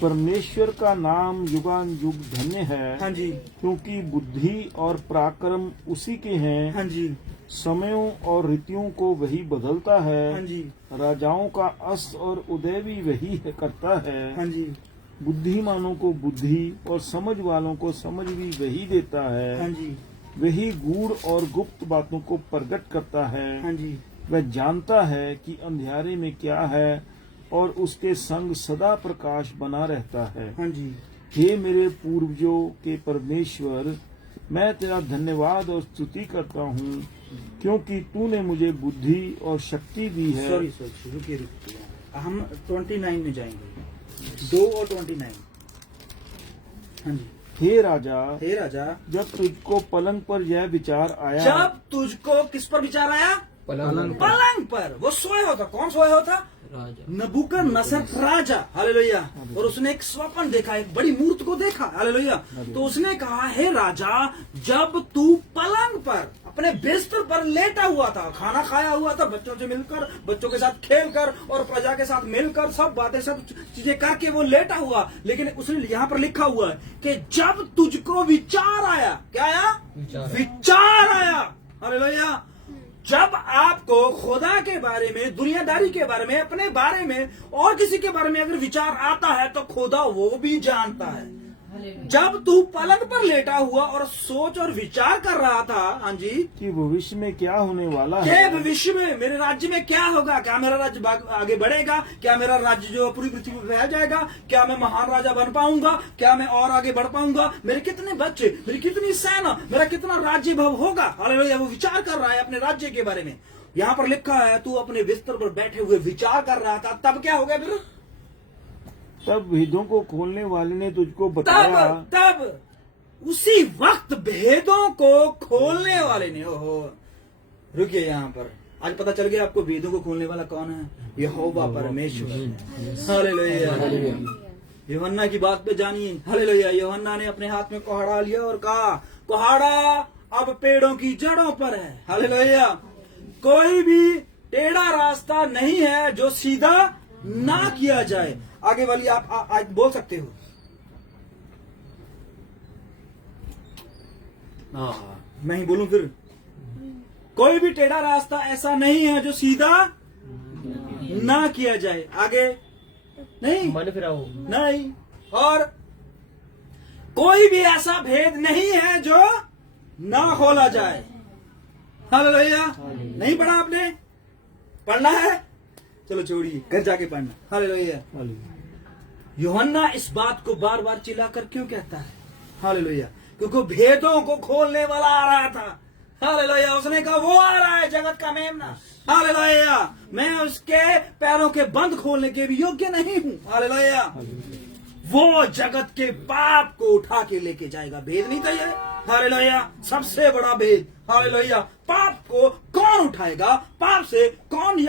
परमेश्वर का नाम युगानुयुग धन्य है। हाँ जी। क्योंकि बुद्धि और पराक्रम उसी के हैं। हाँ जी। समयों और ऋतुओं को वही बदलता है। हाँ जी। राजाओं का अस्त और उदय भी वही करता है। हाँ जी। बुद्धिमानों को बुद्धि और समझ वालों को समझ भी वही देता है। हाँ जी। वही गूढ़ और गुप्त बातों को प्रकट करता है। हाँ जी। वह जानता है कि अंधियारे में क्या है, और उसके संग सदा प्रकाश बना रहता है। हाँ जी। हे मेरे पूर्वजों के परमेश्वर, मैं तेरा धन्यवाद और स्तुति करता हूँ, क्योंकि तूने मुझे बुद्धि और शक्ति दी है। सॉरी, रुकिए, हम 29 में जाएंगे, 2 और 29। हाँ जी। हे राजा, हे राजा, जब तुझको पलंग पर यह विचार आया, जब तुझको किस पर विचार आया? पलंग पर वो सोया होता। कौन सोया होता? नबूकदनेस्सर राजा। हालेलुया। और उसने एक स्वप्न देखा, एक बड़ी मूर्त को देखा। हालेलुया। तो उसने कहा, हे राजा, जब तू पलंग पर अपने बिस्तर पर लेटा हुआ था, खाना खाया हुआ था, बच्चों से मिलकर, बच्चों के साथ खेलकर और प्रजा के साथ मिलकर, सब बातें सब चीजें करके वो लेटा हुआ, लेकिन उसने यहाँ पर लिखा हुआ है कि जब तुझको विचार आया, क्या आया? विचार आया। हालेलुया। जब आपको खुदा के बारे में, दुनियादारी के बारे में, अपने बारे में और किसी के बारे में अगर विचार आता है तो खुदा वो भी जानता है। जब तू पलंग पर लेटा हुआ और सोच और विचार कर रहा था, हाँ जी, कि भविष्य में क्या होने वाला कि है, भविष्य में मेरे राज्य में क्या होगा, क्या मेरा राज्य आगे बढ़ेगा, क्या मेरा राज्य जो पूरी पृथ्वी पर फैल जाएगा, क्या मैं महान राजा बन पाऊंगा, क्या मैं और आगे बढ़ पाऊंगा, मेरे कितने बच्चे, मेरी कितनी सेना, मेरा कितना राज्य भव होगा। हालेलुया। वो विचार कर रहा है अपने राज्य के बारे में। यहाँ पर लिखा है, तू अपने बिस्तर पर बैठे हुए विचार कर रहा था, तब क्या हो गया फिर? तब भेदों को खोलने वाले ने तुझको बताया। तब उसी वक्त भेदों को खोलने वाले ने, ओहो, रुकिए यहाँ पर, आज पता चल गया आपको भेदों को खोलने वाला कौन है? यहोवा परमेश्वर। हालेलुया। यूहन्ना की बात पे जानिए। हालेलुया। यूहन्ना ने अपने हाथ में कुहाड़ा लिया और कहा, कुहाड़ा अब पेड़ों की जड़ों पर है। हालेलुया। कोई भी टेढ़ा रास्ता नहीं है जो सीधा ना किया जाए। आगे वाली आप आज बोल सकते हो। मैं ही बोलूं फिर? कोई भी टेढ़ा रास्ता ऐसा नहीं है जो सीधा ना किया जाए। आगे नहीं, मन फिराओ नहीं। और कोई भी ऐसा भेद नहीं है जो ना खोला जाए। हालेलुया। नहीं पढ़ा आपने? पढ़ना है? चलो छोड़िए, घर जाके पढ़ना। हालेलुया। यूहन्ना इस बात को बार बार चिल्लाकर क्यों कहता है? हालेलुया। क्योंकि भेदों को खोलने वाला आ रहा था। हालेलुया। उसने कहा, वो आ रहा है जगत का मेमना। हालेलुया। मैं उसके पैरों के बंद खोलने के भी योग्य नहीं हूं। हालेलुया। वो जगत के पाप को उठा के लेके जाएगा। भेद नहीं था ये? हालेलुया। सबसे बड़ा भेद। हालेलुया। पाप को कौन उठाएगा? पाप से कौन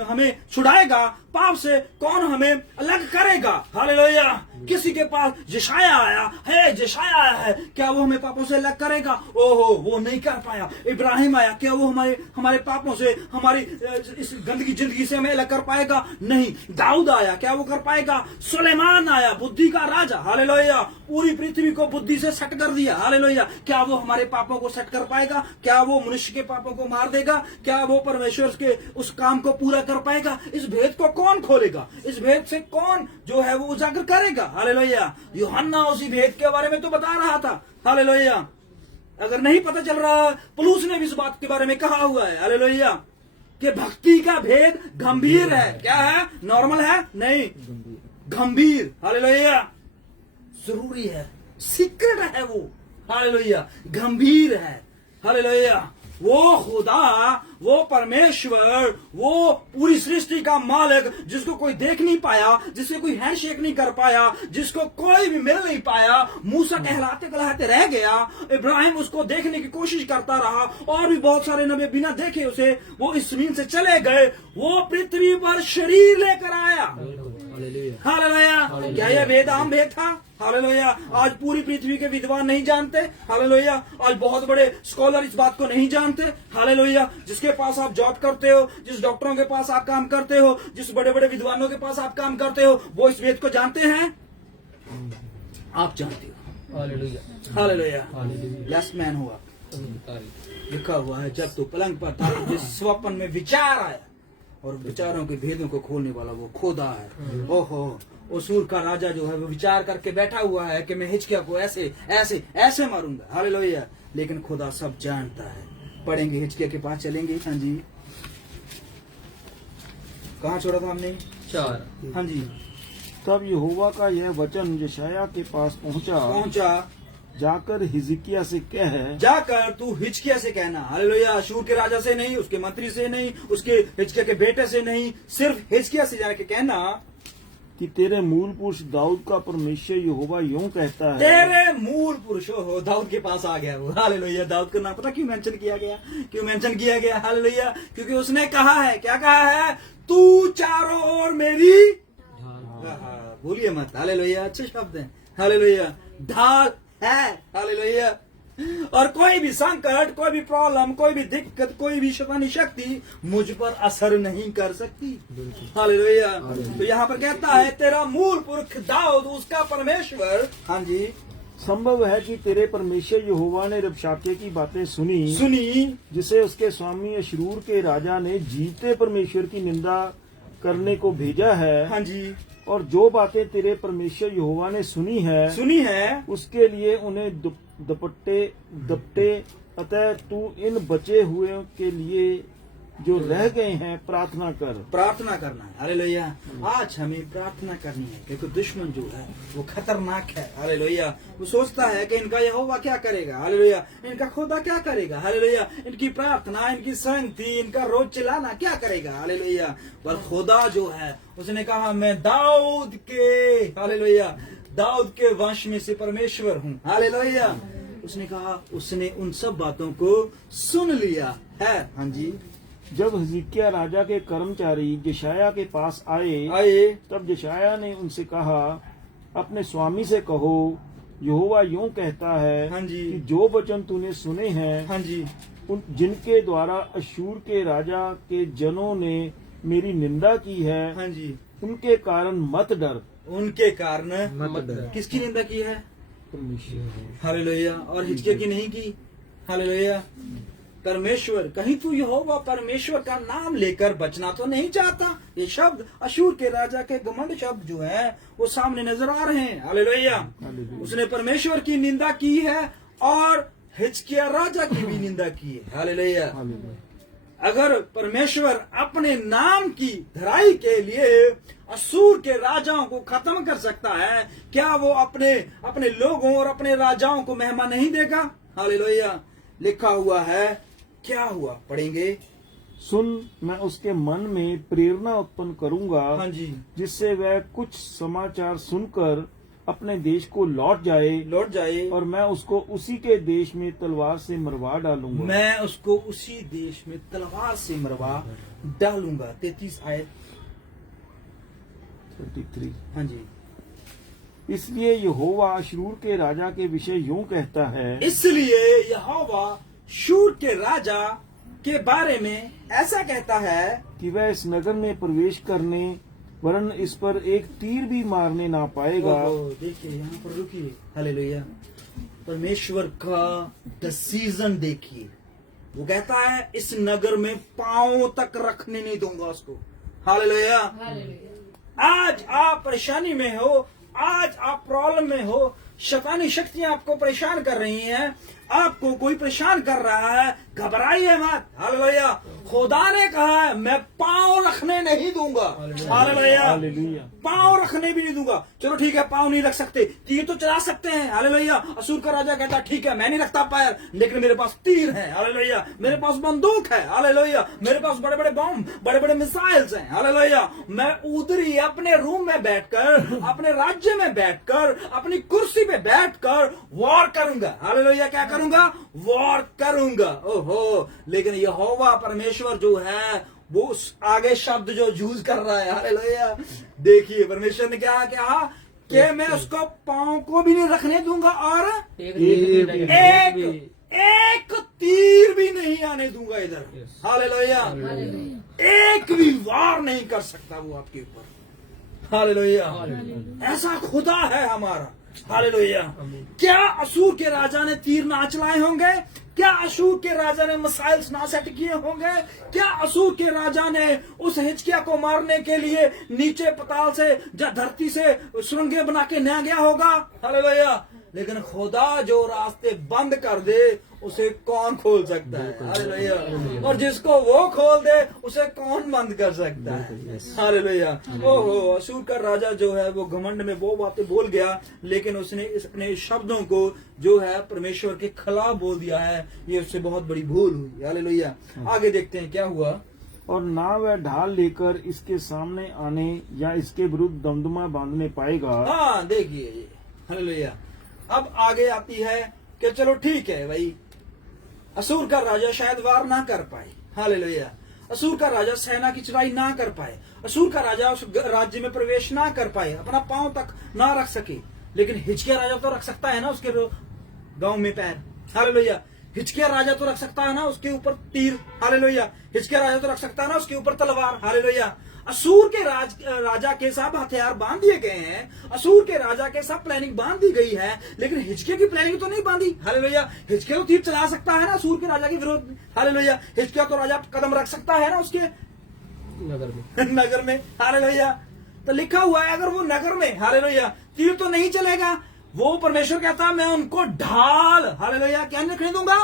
हमें छुड़ाएगा? पाप से कौन हमें अलग करेगा? हालेलुया। किसी के पास यशाया आया है, यशाया आया है, क्या वो हमें पापों से अलग करेगा? ओहो, वो नहीं कर पाया। इब्राहिम आया, क्या वो हमारे पापों से, हमारी इस गंदगी जिंदगी से हमें अलग कर पाएगा? नहीं। दाऊद आया, क्या वो कर पाएगा? सुलेमान आया, बुद्धि का राजा। हालेलुया। पूरी पृथ्वी को बुद्धि से सेट कर दिया। हालेलुया। क्या वो हमारे पापों को सेट कर पाएगा? क्या वो मनुष्य के पापों को मार देगा? क्या वो परमेश्वर के उस काम को पूरा कर पाएगा? इस भेद को कौन खोलेगा? इस भेद से कौन जो है वो उजागर करेगा? हालेलुया। यूहन्ना उसी भेद के बारे में तो बता रहा था। हालेलुया। अगर नहीं पता चल रहा, पौलुस ने भी इस बात के बारे में कहा हुआ है। हालेलुया। कि भक्ति का भेद गंभीर है। क्या है? नॉर्मल है? नहीं, गंभीर। हालेलुया। जरूरी है, सीक्रेट है वो। हालेलुया। गंभीर है। हालेलुया। वो खुदा, वो परमेश्वर, वो पूरी सृष्टि का मालिक, जिसको कोई देख नहीं पाया, जिससे कोई हैंडशेक नहीं कर पाया, जिसको कोई भी मिल नहीं पाया। मूसा टहलाते टहलाते रह गया, इब्राहिम उसको देखने की कोशिश करता रहा, और भी बहुत सारे नबी बिना देखे उसे वो इस जमीन से चले गए। वो पृथ्वी पर शरीर लेकर आया। हालेलुया। क्या यह भेद आम भेद था? हालेलुया। आज पूरी पृथ्वी के विद्वान नहीं जानते। हालेलुया। आज बहुत बड़े स्कॉलर इस बात को नहीं जानते। हालेलुया। जिसके पास आप जॉब करते हो, जिस डॉक्टरों के पास आप काम करते हो, जिस बड़े बड़े विद्वानों के पास आप काम करते हो, वो इस वेद को जानते हैं? आप जानते हो। हालेलुया। यस मैन हुआ। लिखा हुआ है, जब तू पलंग पर था, जिस स्वप्न में विचार आया, और विचारों के भेदों को खोलने वाला वो खुदा है। ओहो, असूर का राजा जो है वो विचार करके बैठा हुआ है कि मैं हिजकिय्याह को ऐसे ऐसे ऐसे मारूंगा। हालेलुया। लेकिन खुदा सब जानता है। पढ़ेंगे, हिजकिय्याह के पास चलेंगे। हाँ जी, कहाँ छोड़ा था हमने? 4। हाँ जी। तब यहोवा का यह वचन यशायाह के पास पहुंचा, जाकर हिजकिय्याह से कह, जाकर तू हिजकिय्याह से कहना। हालेलुया। अशूर के राजा से नहीं, उसके मंत्री से नहीं, उसके हिजकिय्याह के बेटे से नहीं, सिर्फ हिजकिय्याह से जाके कहना, कि तेरे मूल पुरुष दाऊद का परमेश्वर यहोवा यूं कहता है। तेरे मूल पुरुष हो, दाऊद के पास आ गया वो। हालेलुया। दाऊद का नाम पता क्यों मेंशन किया गया? क्यों मेंशन किया गया? हालेलुया। क्योंकि उसने कहा है, क्या कहा है? तू चारों ओर मेरी बोलिए मत। हालेलुया। अच्छे शब्द हैं। हालेलुया। ढाल है। हालेलुया। और कोई भी संकट, कोई भी प्रॉब्लम, कोई भी दिक्कत, कोई भी शैतानी शक्ति मुझ पर असर नहीं कर सकती। हालेलुया। तो यहाँ पर कहता है तेरा मूल पुरुष दाऊद, उसका परमेश्वर। हाँ जी। संभव है कि तेरे परमेश्वर यहोवा ने रबशाके की बातें सुनी जिसे उसके स्वामी अशरूर के राजा ने जीते परमेश्वर की निंदा करने को भेजा है। हाँ जी। और जो बातें तेरे परमेश्वर यहोवा ने सुनी है उसके लिए उन्हें दपटे अतः तू इन बचे हुए के लिए जो रह गए हैं प्रार्थना करना है। हालेलुया। आज हमें प्रार्थना करनी है क्योंकि दुश्मन जो है वो खतरनाक है। हालेलुया। वो सोचता है कि इनका यहोवा क्या करेगा। हालेलुया। इनका खुदा क्या करेगा। हालेलुया। इनकी प्रार्थना, इनकी संगति, इनका रोज चिल्लाना क्या करेगा। हालेलुया। पर खुदा जो है उसने कहा मैं दाऊद के वंश में से परमेश्वर हूँ। हालेलुया। उसने कहा, उसने उन सब बातों को सुन लिया है। हाँ जी। जब हिजकिय्याह राजा के कर्मचारी यशायाह के पास आए तब यशायाह ने उनसे कहा, अपने स्वामी से कहो यहोवा यूं कहता है। हाँ जी। कि जो वचन तूने सुने हैं, हाँ जी, जिनके द्वारा अशूर के राजा के जनों ने मेरी निंदा की है, हाँ जी, उनके कारण मत डर। उनके कारण मत डर। किसकी निंदा की है? हालेलुया। और हिजकिय्याह की नहीं की। हालेलुया। परमेश्वर, कहीं तू यहोवा परमेश्वर का नाम लेकर बचना तो नहीं चाहता? ये शब्द अशूर के राजा के घमंड शब्द जो है वो सामने नजर आ रहे हैं। हालेलुया। उसने परमेश्वर की निंदा की है और हिजकिय्याह राजा की भी निंदा की है। हालेलुया। अगर परमेश्वर अपने नाम की धराई के लिए अशूर के राजाओं को खत्म कर सकता है, क्या वो अपने लोगों और अपने राजाओं को महिमा नहीं देगा? हालेलुया। लिखा हुआ है, क्या हुआ? पढ़ेंगे। सुन, मैं उसके मन में प्रेरणा उत्पन्न करूंगा। हाँ जी। जिससे वह कुछ समाचार सुनकर अपने देश को लौट जाए और मैं उसको उसी के देश में तलवार से मरवा डालूंगा। मैं उसको उसी देश में तलवार से मरवा डालूंगा। 33 आयत 33। हाँ जी। इसलिए यहोवा अशूर के राजा के विषय यूं कहता है। इसलिए यहोवा शूर के राजा के बारे में ऐसा कहता है कि वह इस नगर में प्रवेश करने वरन इस पर एक तीर भी मारने ना पाएगा। देखिए यहाँ पर रुकिए। हालेलुया। परमेश्वर का डिसीजन देखिए। वो कहता है इस नगर में पांव तक रखने नहीं दूंगा उसको। हालेलुया। आज आप परेशानी में हो, आज आप प्रॉब्लम में हो, शैतानी शक्तियां आपको परेशान कर रही हैं, आपको कोई परेशान कर रहा है, घबराइए मत। हालेलुया। खुदा ने कहा है मैं पांव रखने नहीं दूंगा। हालेलुया। पांव रखने भी नहीं दूंगा। चलो ठीक है, पांव नहीं रख सकते, तीर तो चला सकते हैं। हालेलुया। अशूर का राजा कहता ठीक है, मैं नहीं रखता पैर, लेकिन मेरे पास तीर है। हालेलुया। मेरे पास बंदूक है। हालेलुया। मेरे पास बड़े बड़े बम, बड़े बड़े मिसाइल्स हैं। हालेलुया। मैं उधर ही अपने रूम में बैठकर, अपने राज्य में बैठकर, अपनी कुर्सी पे बैठकर वॉर करूंगा। हालेलुया। क्या करूंगा? वॉर करूंगा। ओहो। लेकिन यहोवा परमेश्वर जो है वो आगे शब्द जो यूज कर रहा है। हालेलुया। देखिए परमेश्वर ने क्या कहा कि मैं उसको पांव को भी नहीं रखने दूंगा और एक तीर भी नहीं आने दूंगा इधर। हालेलुया। एक भी वार नहीं कर सकता वो आपके ऊपर। हालेलुया। ऐसा खुदा है हमारा। हालेलुया। क्या अशूर के राजा ने तीर ना चलाए होंगे? क्या अशूर के राजा ने मिसाइल्स ना सेट किए होंगे? क्या अशूर के राजा ने उस हिजकिय्याह को मारने के लिए नीचे पताल से या धरती से सुरंगें बना के न गया होगा? हालेलुया। लेकिन खुदा जो रास्ते बंद कर दे उसे कौन खोल सकता है? हालेलुया। और जिसको वो खोल दे उसे कौन बंद कर सकता है? हालेलुया। ओहो। अशूर का राजा जो है वो घमंड में वो बातें बोल गया, लेकिन उसने अपने शब्दों को जो है परमेश्वर के खिलाफ बोल दिया है। ये उससे बहुत बड़ी भूल हुई। हालेलुया। आगे देखते हैं क्या हुआ। और ना वह ढाल लेकर इसके सामने आने या इसके विरुद्ध दमदमा बांधने पाएगा। हाँ देखिए ये, हालेलुया। अब आगे आती है कि चलो ठीक है भाई, असूर का राजा शायद वार ना कर पाए, हालेलुया। असूर का राजा सेना की चढ़ाई ना कर पाए, असूर का राजा उस राज्य में प्रवेश ना कर पाए, अपना पांव तक ना रख सके, लेकिन हिजकिय्याह राजा तो रख सकता है ना उसके गांव में पैर, हालेलुया। हिजकिय्याह राजा तो रख सकता है ना उसके ऊपर तीर, हालेलुया। हिजकिय्याह राजा तो रख सकता है ना उसके ऊपर तलवार, हालेलुया। असूर के राजा के सब हथियार बांध दिए गए हैं, असूर के राजा के सब प्लानिंग बांध दी गई है, लेकिन हिजकिय्याह की प्लानिंग तो नहीं बांधी, हालेलुया। हिजकिय्याह तो तीर चला सकता है ना असूर के राजा के विरोध, हालेलुया। हिजकिय्याह तो राजा कदम रख सकता है ना उसके नगर में, हालेलुया। तो लिखा हुआ है अगर वो नगर में, हालेलुया, तीर तो नहीं चलेगा। वो परमेश्वर कहता है मैं उनको ढाल, हालेलुया, क्या नहीं रखने दूंगा,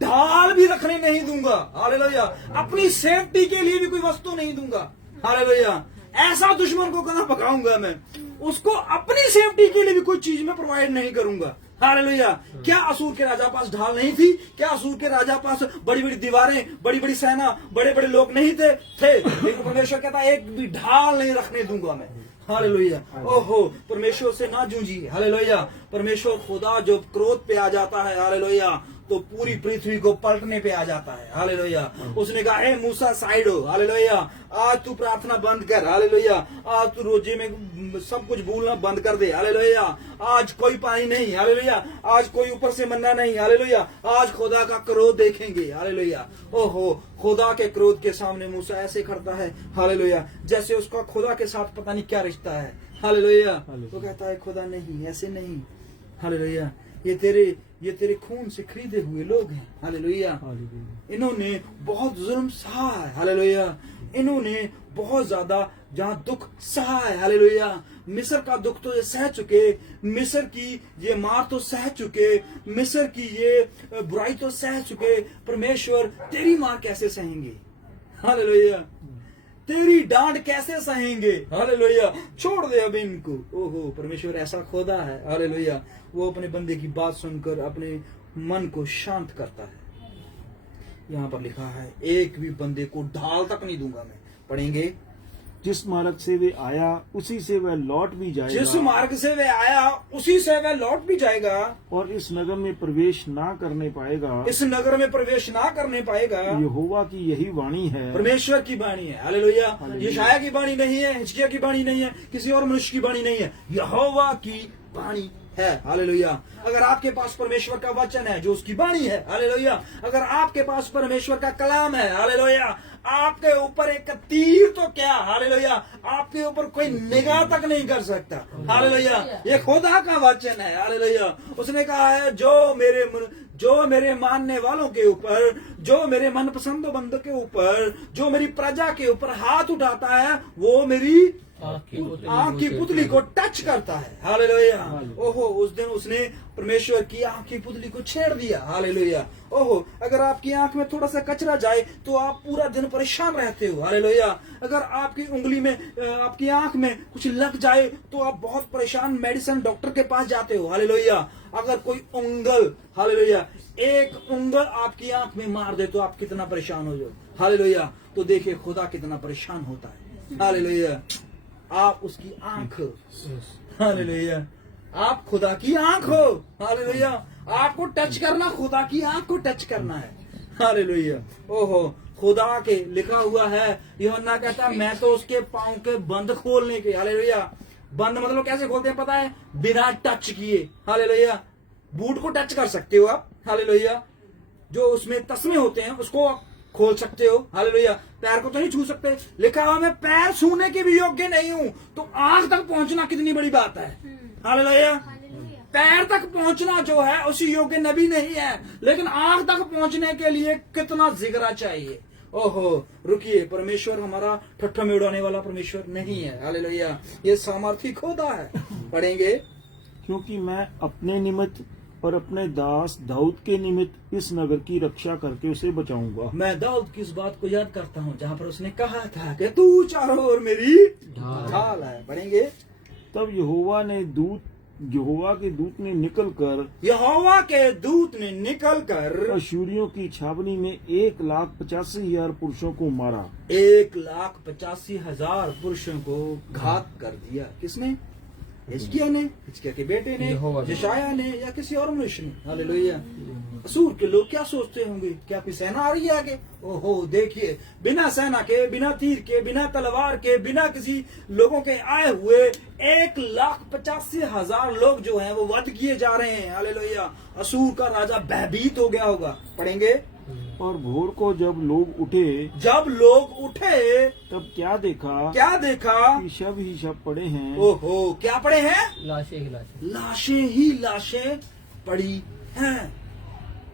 ढाल भी रखने नहीं दूंगा, हालेलुया। अपनी सेफ्टी के लिए भी कोई वस्तु नहीं दूंगा, हालेलुया। ऐसा दुश्मन को कहां पकाऊंगा मैं, उसको अपनी सेफ्टी के लिए भी कोई चीज में प्रोवाइड नहीं करूंगा, हालेलुया। क्या असूर के राजा पास ढाल नहीं थी? क्या असूर के राजा पास बड़ी बड़ी दीवारें, बड़ी बड़ी सेना, बड़े बड़े लोग नहीं थे? लेकिन परमेश्वर कहता एक भी ढाल नहीं रखने दूंगा मैं, हालेलुया। ओहो, परमेश्वर से ना जूझिए, हालेलुया। परमेश्वर खुदा जो क्रोध पे आ जाता है, हालेलुया, तो पूरी पृथ्वी को पलटने पे आ जाता है, हालेलुया। उसने कहा हे मूसा साइड हो, हालेलुया, आज तू प्रार्थना बंद कर, हालेलुया। आज तू रोजे में सब कुछ भूलना बंद कर दे, हालेलुया। आज कोई पानी नहीं, हालेलुया। आज कोई ऊपर से मन्ना नहीं, हालेलुया। आज खुदा का क्रोध देखेंगे, हालेलुया। ओहो, खुदा के क्रोध के सामने मूसा ऐसे करता है, हालेलुया, जैसे उसका खुदा के साथ पता नहीं क्या रिश्ता है, हालेलुया। वो कहता है खुदा नहीं, ऐसे नहीं, हालेलुया। ये तेरे खून से खरीदे हुए लोग हैं, हालेलुया। इन्होंने बहुत जुल्म सहा है, हालेलुया। इन्होंने बहुत ज्यादा जहां दुख सहा है, हालेलुया। मिस्र का दुख तो ये सह चुके, मिस्र की ये मार तो सह चुके, मिस्र की ये बुराई तो सह चुके। परमेश्वर तेरी मार कैसे सहेंगे, हालेलुया। तेरी डांट कैसे सहेंगे, हालेलुया। छोड़ दे अब इनको। ओहो, परमेश्वर ऐसा खुदा है, हालेलुया। वो अपने बंदे की बात सुनकर अपने मन को शांत करता है। यहाँ पर लिखा है एक भी बंदे को ढाल तक नहीं दूंगा मैं। पढ़ेंगे, जिस मार्ग से वे आया उसी से वह लौट भी जाएगा, जिस मार्ग से वे आया उसी से वह लौट भी जाएगा, और इस नगर में प्रवेश ना करने पाएगा, इस नगर में प्रवेश ना करने पाएगा। यहोवा की यही वाणी है, परमेश्वर की वाणी है, हालेलुया। यशाया की वाणी नहीं है, हिजकिय्याह की वाणी नहीं है, किसी और मनुष्य की वाणी नहीं है, यहोवा की वाणी है, हालेलुया। अगर आपके पास परमेश्वर का वचन है जो उसकी वाणी है, हालेलुया, अगर आपके पास परमेश्वर का कलाम है, हालेलुया, आपके ऊपर एक तीर तो क्या, हालेलुया, आपके ऊपर कोई निगाह तक नहीं कर सकता, हालेलुया। ये खुदा का वचन है, हालेलुया। उसने कहा है जो मेरे मानने वालों के ऊपर, जो मेरे मनपसंद बंदों के ऊपर, जो मेरी प्रजा के ऊपर हाथ उठाता है, वो मेरी आंख की पुतली को टच करता है, हालेलुया। ओहो, उस दिन उसने परमेश्वर की आंख की पुतली को छेड़ दिया, हालेलुया। ओहो, अगर आपकी आंख में थोड़ा सा कचरा जाए तो आप पूरा दिन परेशान रहते हो, हालेलुया। अगर आपकी उंगली में, आपकी आंख में कुछ लग जाए तो आप बहुत परेशान, मेडिसिन डॉक्टर के पास जाते हो, हालेलुया। अगर कोई उंगल, हालेलुया, एक उंगल आपकी आंख में मार दे तो आप कितना परेशान हो जाओ, हालेलुया। तो देखिए खुदा कितना परेशान होता है, हालेलुया। आप उसकी आंख हो, हालेलुया। आप खुदा की आंख हो, हालेलुया। आपको टच करना, खुदा की आंख को टच करना है, हालेलुया। ओहो, खुदा के लिखा हुआ है, यूहन्ना कहता मैं तो उसके पांव के बंद खोलने के, हालेलुया। बंद मतलब कैसे खोलते हैं पता है? बिना टच किए, हालेलुया। बूट को टच कर सकते हो आप, हालेलुया। जो उसमें तस्मे होते हैं उसको आप खोल सकते हो, हालेलुया। पैर को तो नहीं छू सकते। लिखा हुआ मैं पैर छूने के भी योग्य नहीं हूं, तो आंख तक पहुंचना कितनी बड़ी बात है, हालेलुया। पैर तक पहुंचना जो है उसी योग्य नबी नहीं है, लेकिन आंख तक पहुंचने के लिए कितना जिगरा चाहिए। ओहो, रुकिए, परमेश्वर हमारा ठट्ठा में उड़ाने वाला परमेश्वर नहीं है, हालेलुया। ये सामर्थी खुदा है। पढ़ेंगे, क्योंकि मैं अपने निमित्त और अपने दास दाऊद के निमित्त इस नगर की रक्षा करके उसे बचाऊंगा। मैं दाऊद की इस बात को याद करता हूँ जहाँ पर उसने कहा था कि तू चारों ओर मेरी ढाल है। पढ़ेंगे, तब यहोवा ने दूत यहोवा के दूत ने निकलकर यहोवा के दूत ने निकलकर अशूरियों की छावनी में 1,85,000 पुरुषों को मारा। 1,85,000 पुरुषों को घात कर दिया। किसने? हिजकिय्याह ने, हिजकिय्याह के बेटे ने, यशायाह ने, या किसी और मनुष्य ने? हालेलुया। असूर के लोग क्या सोचते होंगे? क्या कोई सेना आ रही है आगे? ओहो, देखिए, बिना सेना के, बिना तीर के, बिना तलवार के, बिना किसी लोगों के आए हुए 1,85,000 लोग जो हैं वो वध किए जा रहे हैं। हालेलुया। असूर का राजा भयभीत हो गया होगा। पढ़ेंगे। और भोर को जब लोग उठे तब क्या देखा कि शव ही शव पड़े हैं। ओहो, क्या पड़े हैं? लाशें ही लाशें। लाशें ही लाशें पड़ी हैं।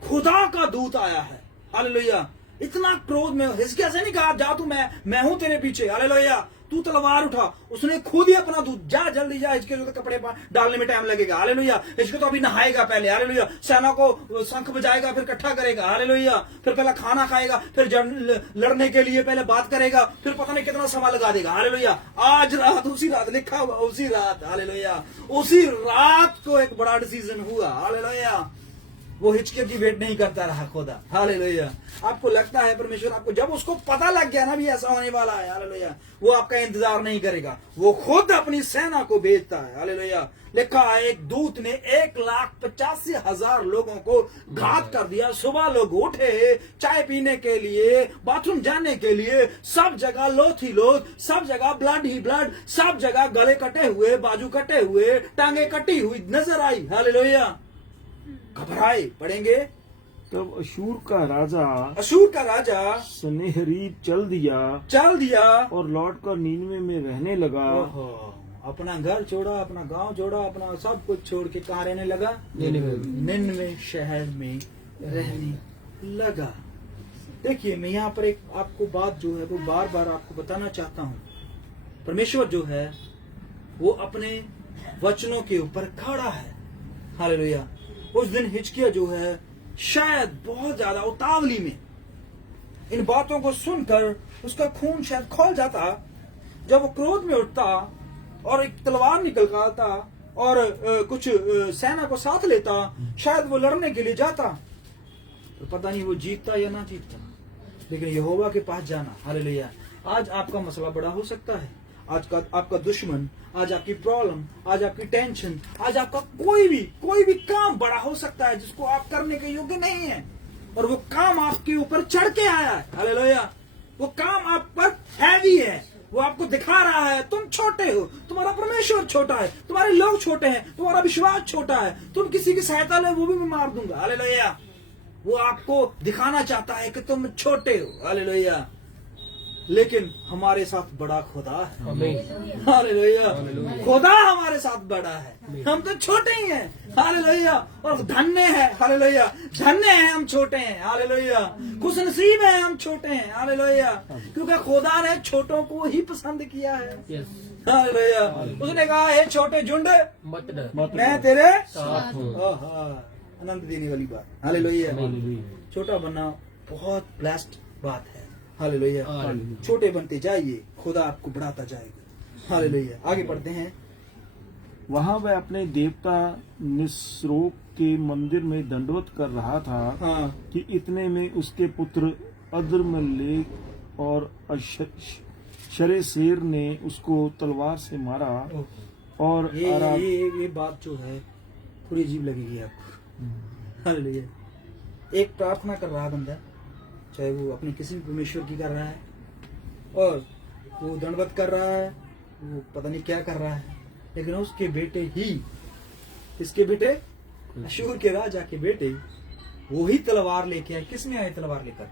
खुदा का दूत आया है। हालेलुया। इतना क्रोध में हिजकिय्याह से नहीं कहा जा तू, मैं हूं तेरे पीछे। हालेलुया। तू तलवार उठा, उसने खुद ही अपना दूत, जा जल्दी जा, हिजकिय्याह को कपड़े डालने में टाइम लगेगा। हालेलुया। हिजकिय्याह तो अभी नहाएगा पहले। हालेलुया। सेना को शंख बजाएगा, फिर इकट्ठा करेगा। हालेलुया। फिर पहले खाना खाएगा, फिर लड़ने के लिए पहले बात करेगा, फिर पता नहीं कितना समय लगा देगा। हालेलुया। आज रात, उसी रात लिखा हुआ, उसी रात। हालेलुया। उसी रात को एक बड़ा डिसीजन हुआ। हालेलुया। वो हिचकिय्याह की वेट नहीं करता रहा खुदा। हालेलुया। आपको लगता है परमेश्वर आपको, जब उसको पता लग गया ना भी ऐसा होने वाला है, हालेलुया, वो आपका इंतजार नहीं करेगा, वो खुद अपनी सेना को भेजता है। हालेलुया। लिखा है एक दूत ने 1,85,000 लोगों को घात कर दिया। सुबह लोग उठे चाय पीने के लिए, बाथरूम जाने के लिए, सब जगह लोथ ही लोथ, सब जगह ब्लड ही ब्लड, सब जगह गले कटे हुए, बाजू कटे हुए, टांगे कटी हुई नजर आई। हालेलुया। घबराए। पढ़ेंगे। तब अशूर का राजा सनेहरीब चल दिया और लौटकर नीनवे में रहने लगा। अपना घर छोड़ा, अपना गांव छोड़ा, अपना सब कुछ छोड़ के कहाँ रहने लगा? निनवे शहर में रहने लगा। देखिए, मैं यहाँ पर एक आपको बात जो है वो बार बार आपको बताना चाहता हूँ। परमेश्वर जो है वो अपने वचनों के ऊपर खड़ा है। हालेलुया। उस दिन हिजकिय्याह जो है शायद बहुत ज्यादा उतावली में इन बातों को सुनकर उसका खून शायद खौल जाता। जब वो क्रोध में उठता और एक तलवार निकल कर आता और कुछ सेना को साथ लेता, शायद वो लड़ने के लिए जाता, तो पता नहीं वो जीतता या ना जीतता, लेकिन यहोवा के पास जाना। हालेलुया। आज आपका मसला बड़ा हो सकता है, आज का आपका दुश्मन, आज आपकी प्रॉब्लम, आज आपकी टेंशन, आज आपका कोई भी काम बड़ा हो सकता है जिसको आप करने के योग्य नहीं है, और वो काम आपके ऊपर चढ़ के आया है। हालेलुया। वो काम आप पर हैवी है, वो आपको दिखा रहा है तुम छोटे हो, तुम्हारा परमेश्वर छोटा है, तुम्हारे लोग छोटे हैं, तुम्हारा विश्वास छोटा है, तुम किसी की सहायता ले वो भी मैं मार दूंगा। हालेलुया। वो आपको दिखाना चाहता है कि तुम छोटे हो। हालेलुया। लेकिन हमारे साथ बड़ा खुदा है। हालेलुया। खुदा हमारे साथ बड़ा है, हम तो छोटे ही हैं। हालेलुया। और धन्य है। हालेलुया। धन्य है हम छोटे हैं। हालेलुया। खुशनसीब है हम छोटे हैं। हालेलुया। क्योंकि खुदा ने छोटों को ही पसंद किया है। हालेलुया। उसने कहा है छोटे झुंड मत डर, मैं तेरे साथ हूँ। आनंद देने वाली बात। हालेलुया। छोटा बनना बहुत ब्लेस्ड बात है। हालेलुया। छोटे बनते जाइए, खुदा आपको बढ़ाता जाएगा। हालेलुया। आगे बढ़ते हैं। वहाँ वह अपने देवता निस्रोक के मंदिर में दंडवत कर रहा था। हाँ। कि इतने में उसके पुत्र अद्रमलेक और शरेसेर ने उसको तलवार से मारा। और ये बात जो है थोड़ी अजीब लगेगी आपको। हालेलुया। एक प्रार्थना कर रहा बंदा, चाहे वो अपने किसी भी परमेश्वर की कर रहा है, और वो दंडवत कर रहा है, वो पता नहीं क्या कर रहा है, लेकिन उसके बेटे ही, इसके बेटे अशूर के राजा के बेटे वो ही तलवार लेके आए। किसमें आए तलवार लेकर?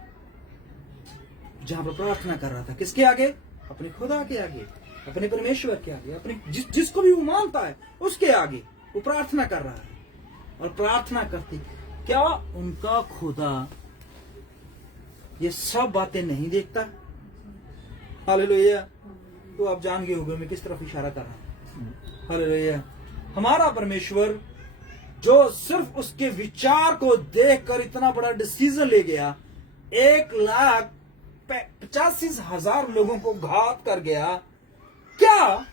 जहां पर प्रार्थना कर रहा था, किसके आगे? अपने खुदा के आगे, अपने परमेश्वर के आगे, अपने जिसको भी वो मानता है उसके आगे वो प्रार्थना कर रहा है। और प्रार्थना करती, क्या उनका खुदा ये सब बातें नहीं देखता? हालेलुया। तो आप जान गए होंगे मैं किस तरफ इशारा कर रहा हूं। हालेलुया। हमारा परमेश्वर जो सिर्फ उसके विचार को देखकर इतना बड़ा डिसीजन ले गया, 1,85,000 लोगों को घात कर गया, क्या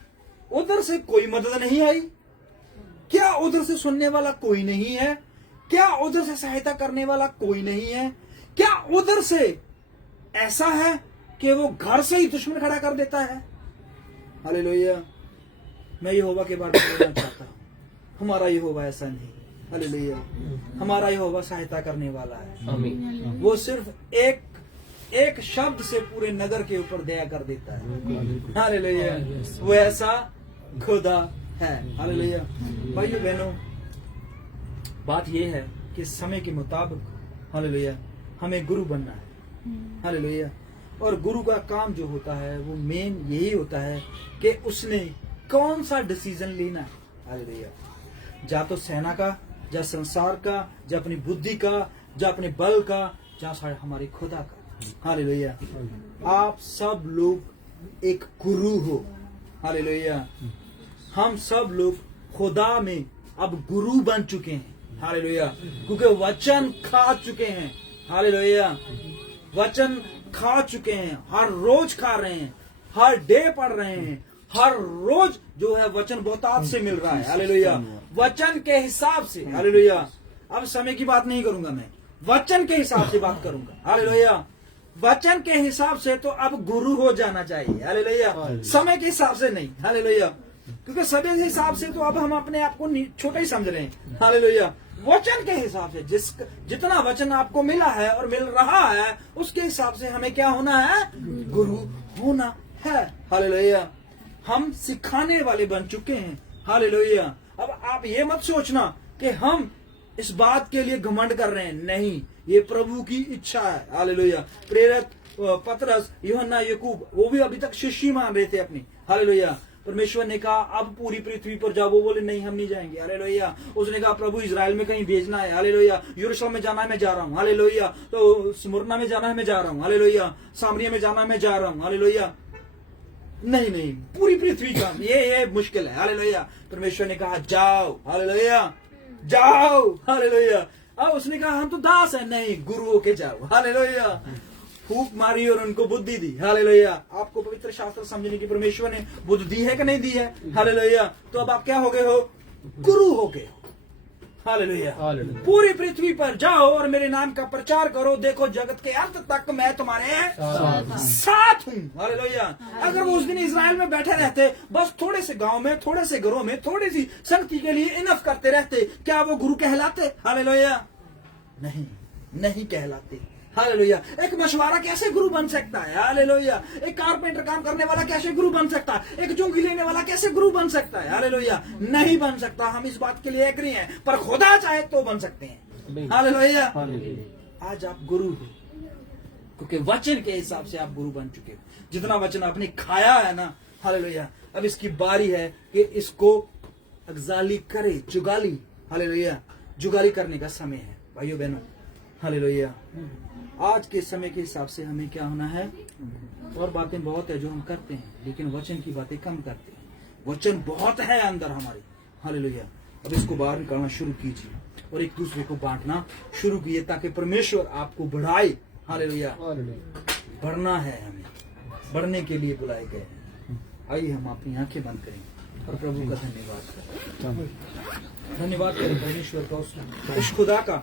उधर से कोई मदद नहीं आई? क्या उधर से सुनने वाला कोई नहीं है? क्या उधर से सहायता करने वाला कोई नहीं है? क्या उधर से ऐसा है कि वो घर से ही दुश्मन खड़ा कर देता है? हालेलुया। मैं यहोवा के बारे में बोलना चाहता हूँ, हमारा यहोवा ऐसा नहीं। हालेलुया। हमारा यहोवा सहायता करने वाला है। आमीन। वो सिर्फ एक शब्द से पूरे नगर के ऊपर दया कर देता है। हालेलुया। वो ऐसा खुदा है। हालेलुया। भाइयों बहनों, बात यह है कि समय के मुताबिक हालेलुया हमें गुरु बनना है। हालेलुया। और गुरु का काम जो होता है वो मेन यही होता है कि उसने कौन सा डिसीजन लेना है। हालेलुया। जा तो सेना का, जा संसार का, जा अपनी बुद्धि का, जा अपने बल का, जा हमारे खुदा का। हालेलुया। आप सब लोग एक गुरु हो। हालेलुया। हम सब लोग खुदा में अब गुरु बन चुके हैं। हालेलुया। क्योंकि वचन खा चुके हैं। हालेलुया। वचन खा चुके हैं, हर रोज खा रहे हैं, हर डे पढ़ रहे हैं, हर रोज जो है वचन बहुतायत से मिल रहा है। हालेलुया। वचन के हिसाब से। हालेलुया। अब समय की बात नहीं करूंगा, मैं वचन के हिसाब से बात करूंगा। हालेलुया। वचन के हिसाब से तो अब गुरु हो जाना चाहिए। हालेलुया। समय के हिसाब से नहीं। हालेलुया। क्योंकि समय के हिसाब से तो अब हम अपने आप को छोटा ही समझ रहे हैं। हालेलुया। वचन के हिसाब से जितना वचन आपको मिला है और मिल रहा है उसके हिसाब से हमें क्या होना है? गुरु होना है। हालेलुया। हम सिखाने वाले बन चुके हैं। हालेलुया। अब आप ये मत सोचना कि हम इस बात के लिए घमंड कर रहे हैं, नहीं, ये प्रभु की इच्छा है। हालेलुया। प्रेरित पतरस, यूहन्ना, याकूब, वो भी अभी तक शिष्य मान रहे थे अपनी। हालेलुया। परमेश्वर ने कहा अब पूरी पृथ्वी पर जाओ, वो बोले नहीं हम नहीं जाएंगे। हालेलुया। उसने कहा प्रभु इजराइल में कहीं भेजना है। हालेलुया। यरूशलेम में जाना है, मैं जा रहा हूँ। हालेलुया। तो स्मुरना में जाना है, मैं जा रहा हूँ। हालेलुया। सामरिया में जाना है, मैं जा रहा हूँ। हालेलुया। नहीं, पूरी पृथ्वी का ये मुश्किल है। हालेलुया। परमेश्वर ने कहा जाओ। हालेलुया। जाओ। हालेलुया। अब उसने कहा हम तो दास है, नहीं, गुरु होके जाओ। हालेलुया। फूक मारी और उनको बुद्धि दी। हालेलुया। आपको पवित्र शास्त्र समझने की परमेश्वर ने बुद्धि दी है कि नहीं दी है? हालेलुया। तो अब आप क्या हो गए हो? गुरु हो गए। हालेलुया। पूरी पृथ्वी पर जाओ और मेरे नाम का प्रचार करो, देखो जगत के अंत तक मैं तुम्हारे साथ हूँ। हालेलुया। अगर वो उस दिन इजराइल में बैठे रहते, बस थोड़े से गांव में, थोड़े से घरों में, थोड़ी सी संगति के लिए इनफ करते रहते, क्या वो गुरु कहलाते? हालेलुया। नहीं कहलाते। हालेलुया। एक मशवारा कैसे गुरु बन सकता है? हालेलुया। एक कारपेंटर काम करने वाला कैसे गुरु बन सकता है? एक चुंगी लेने वाला कैसे गुरु बन सकता है? हालेलुया। नहीं बन सकता। हम इस बात के लिए एग्री हैं, पर खुदा चाहे तो बन सकते हैं। हालेलुया। आज आप गुरु हो क्योंकि वचन के हिसाब से आप गुरु बन चुके हो। जितना वचन आपने खाया है ना, हालेलुया, अब इसकी बारी है कि इसको अगजाली करे, जुगाली। हालेलुया। जुगाली करने का समय है भाइयों बहनों। हालेलुया। आज के समय के हिसाब से हमें क्या होना है? और बातें बहुत है जो हम करते हैं, लेकिन वचन की बातें कम करते हैं। वचन बहुत है अंदर हमारे। हालेलुया। अब इसको बाहर निकालना शुरू कीजिए और एक दूसरे को बांटना शुरू कीजिए ताकि परमेश्वर आपको बढ़ाए। हालेलुया। बढ़ना है, हमें बढ़ने के लिए बुलाए गए हैं। आइए हम अपनी आंखें बंद करें और प्रभु का धन्यवाद करें। धन्यवाद करें परमेश्वर का, उस खुदा का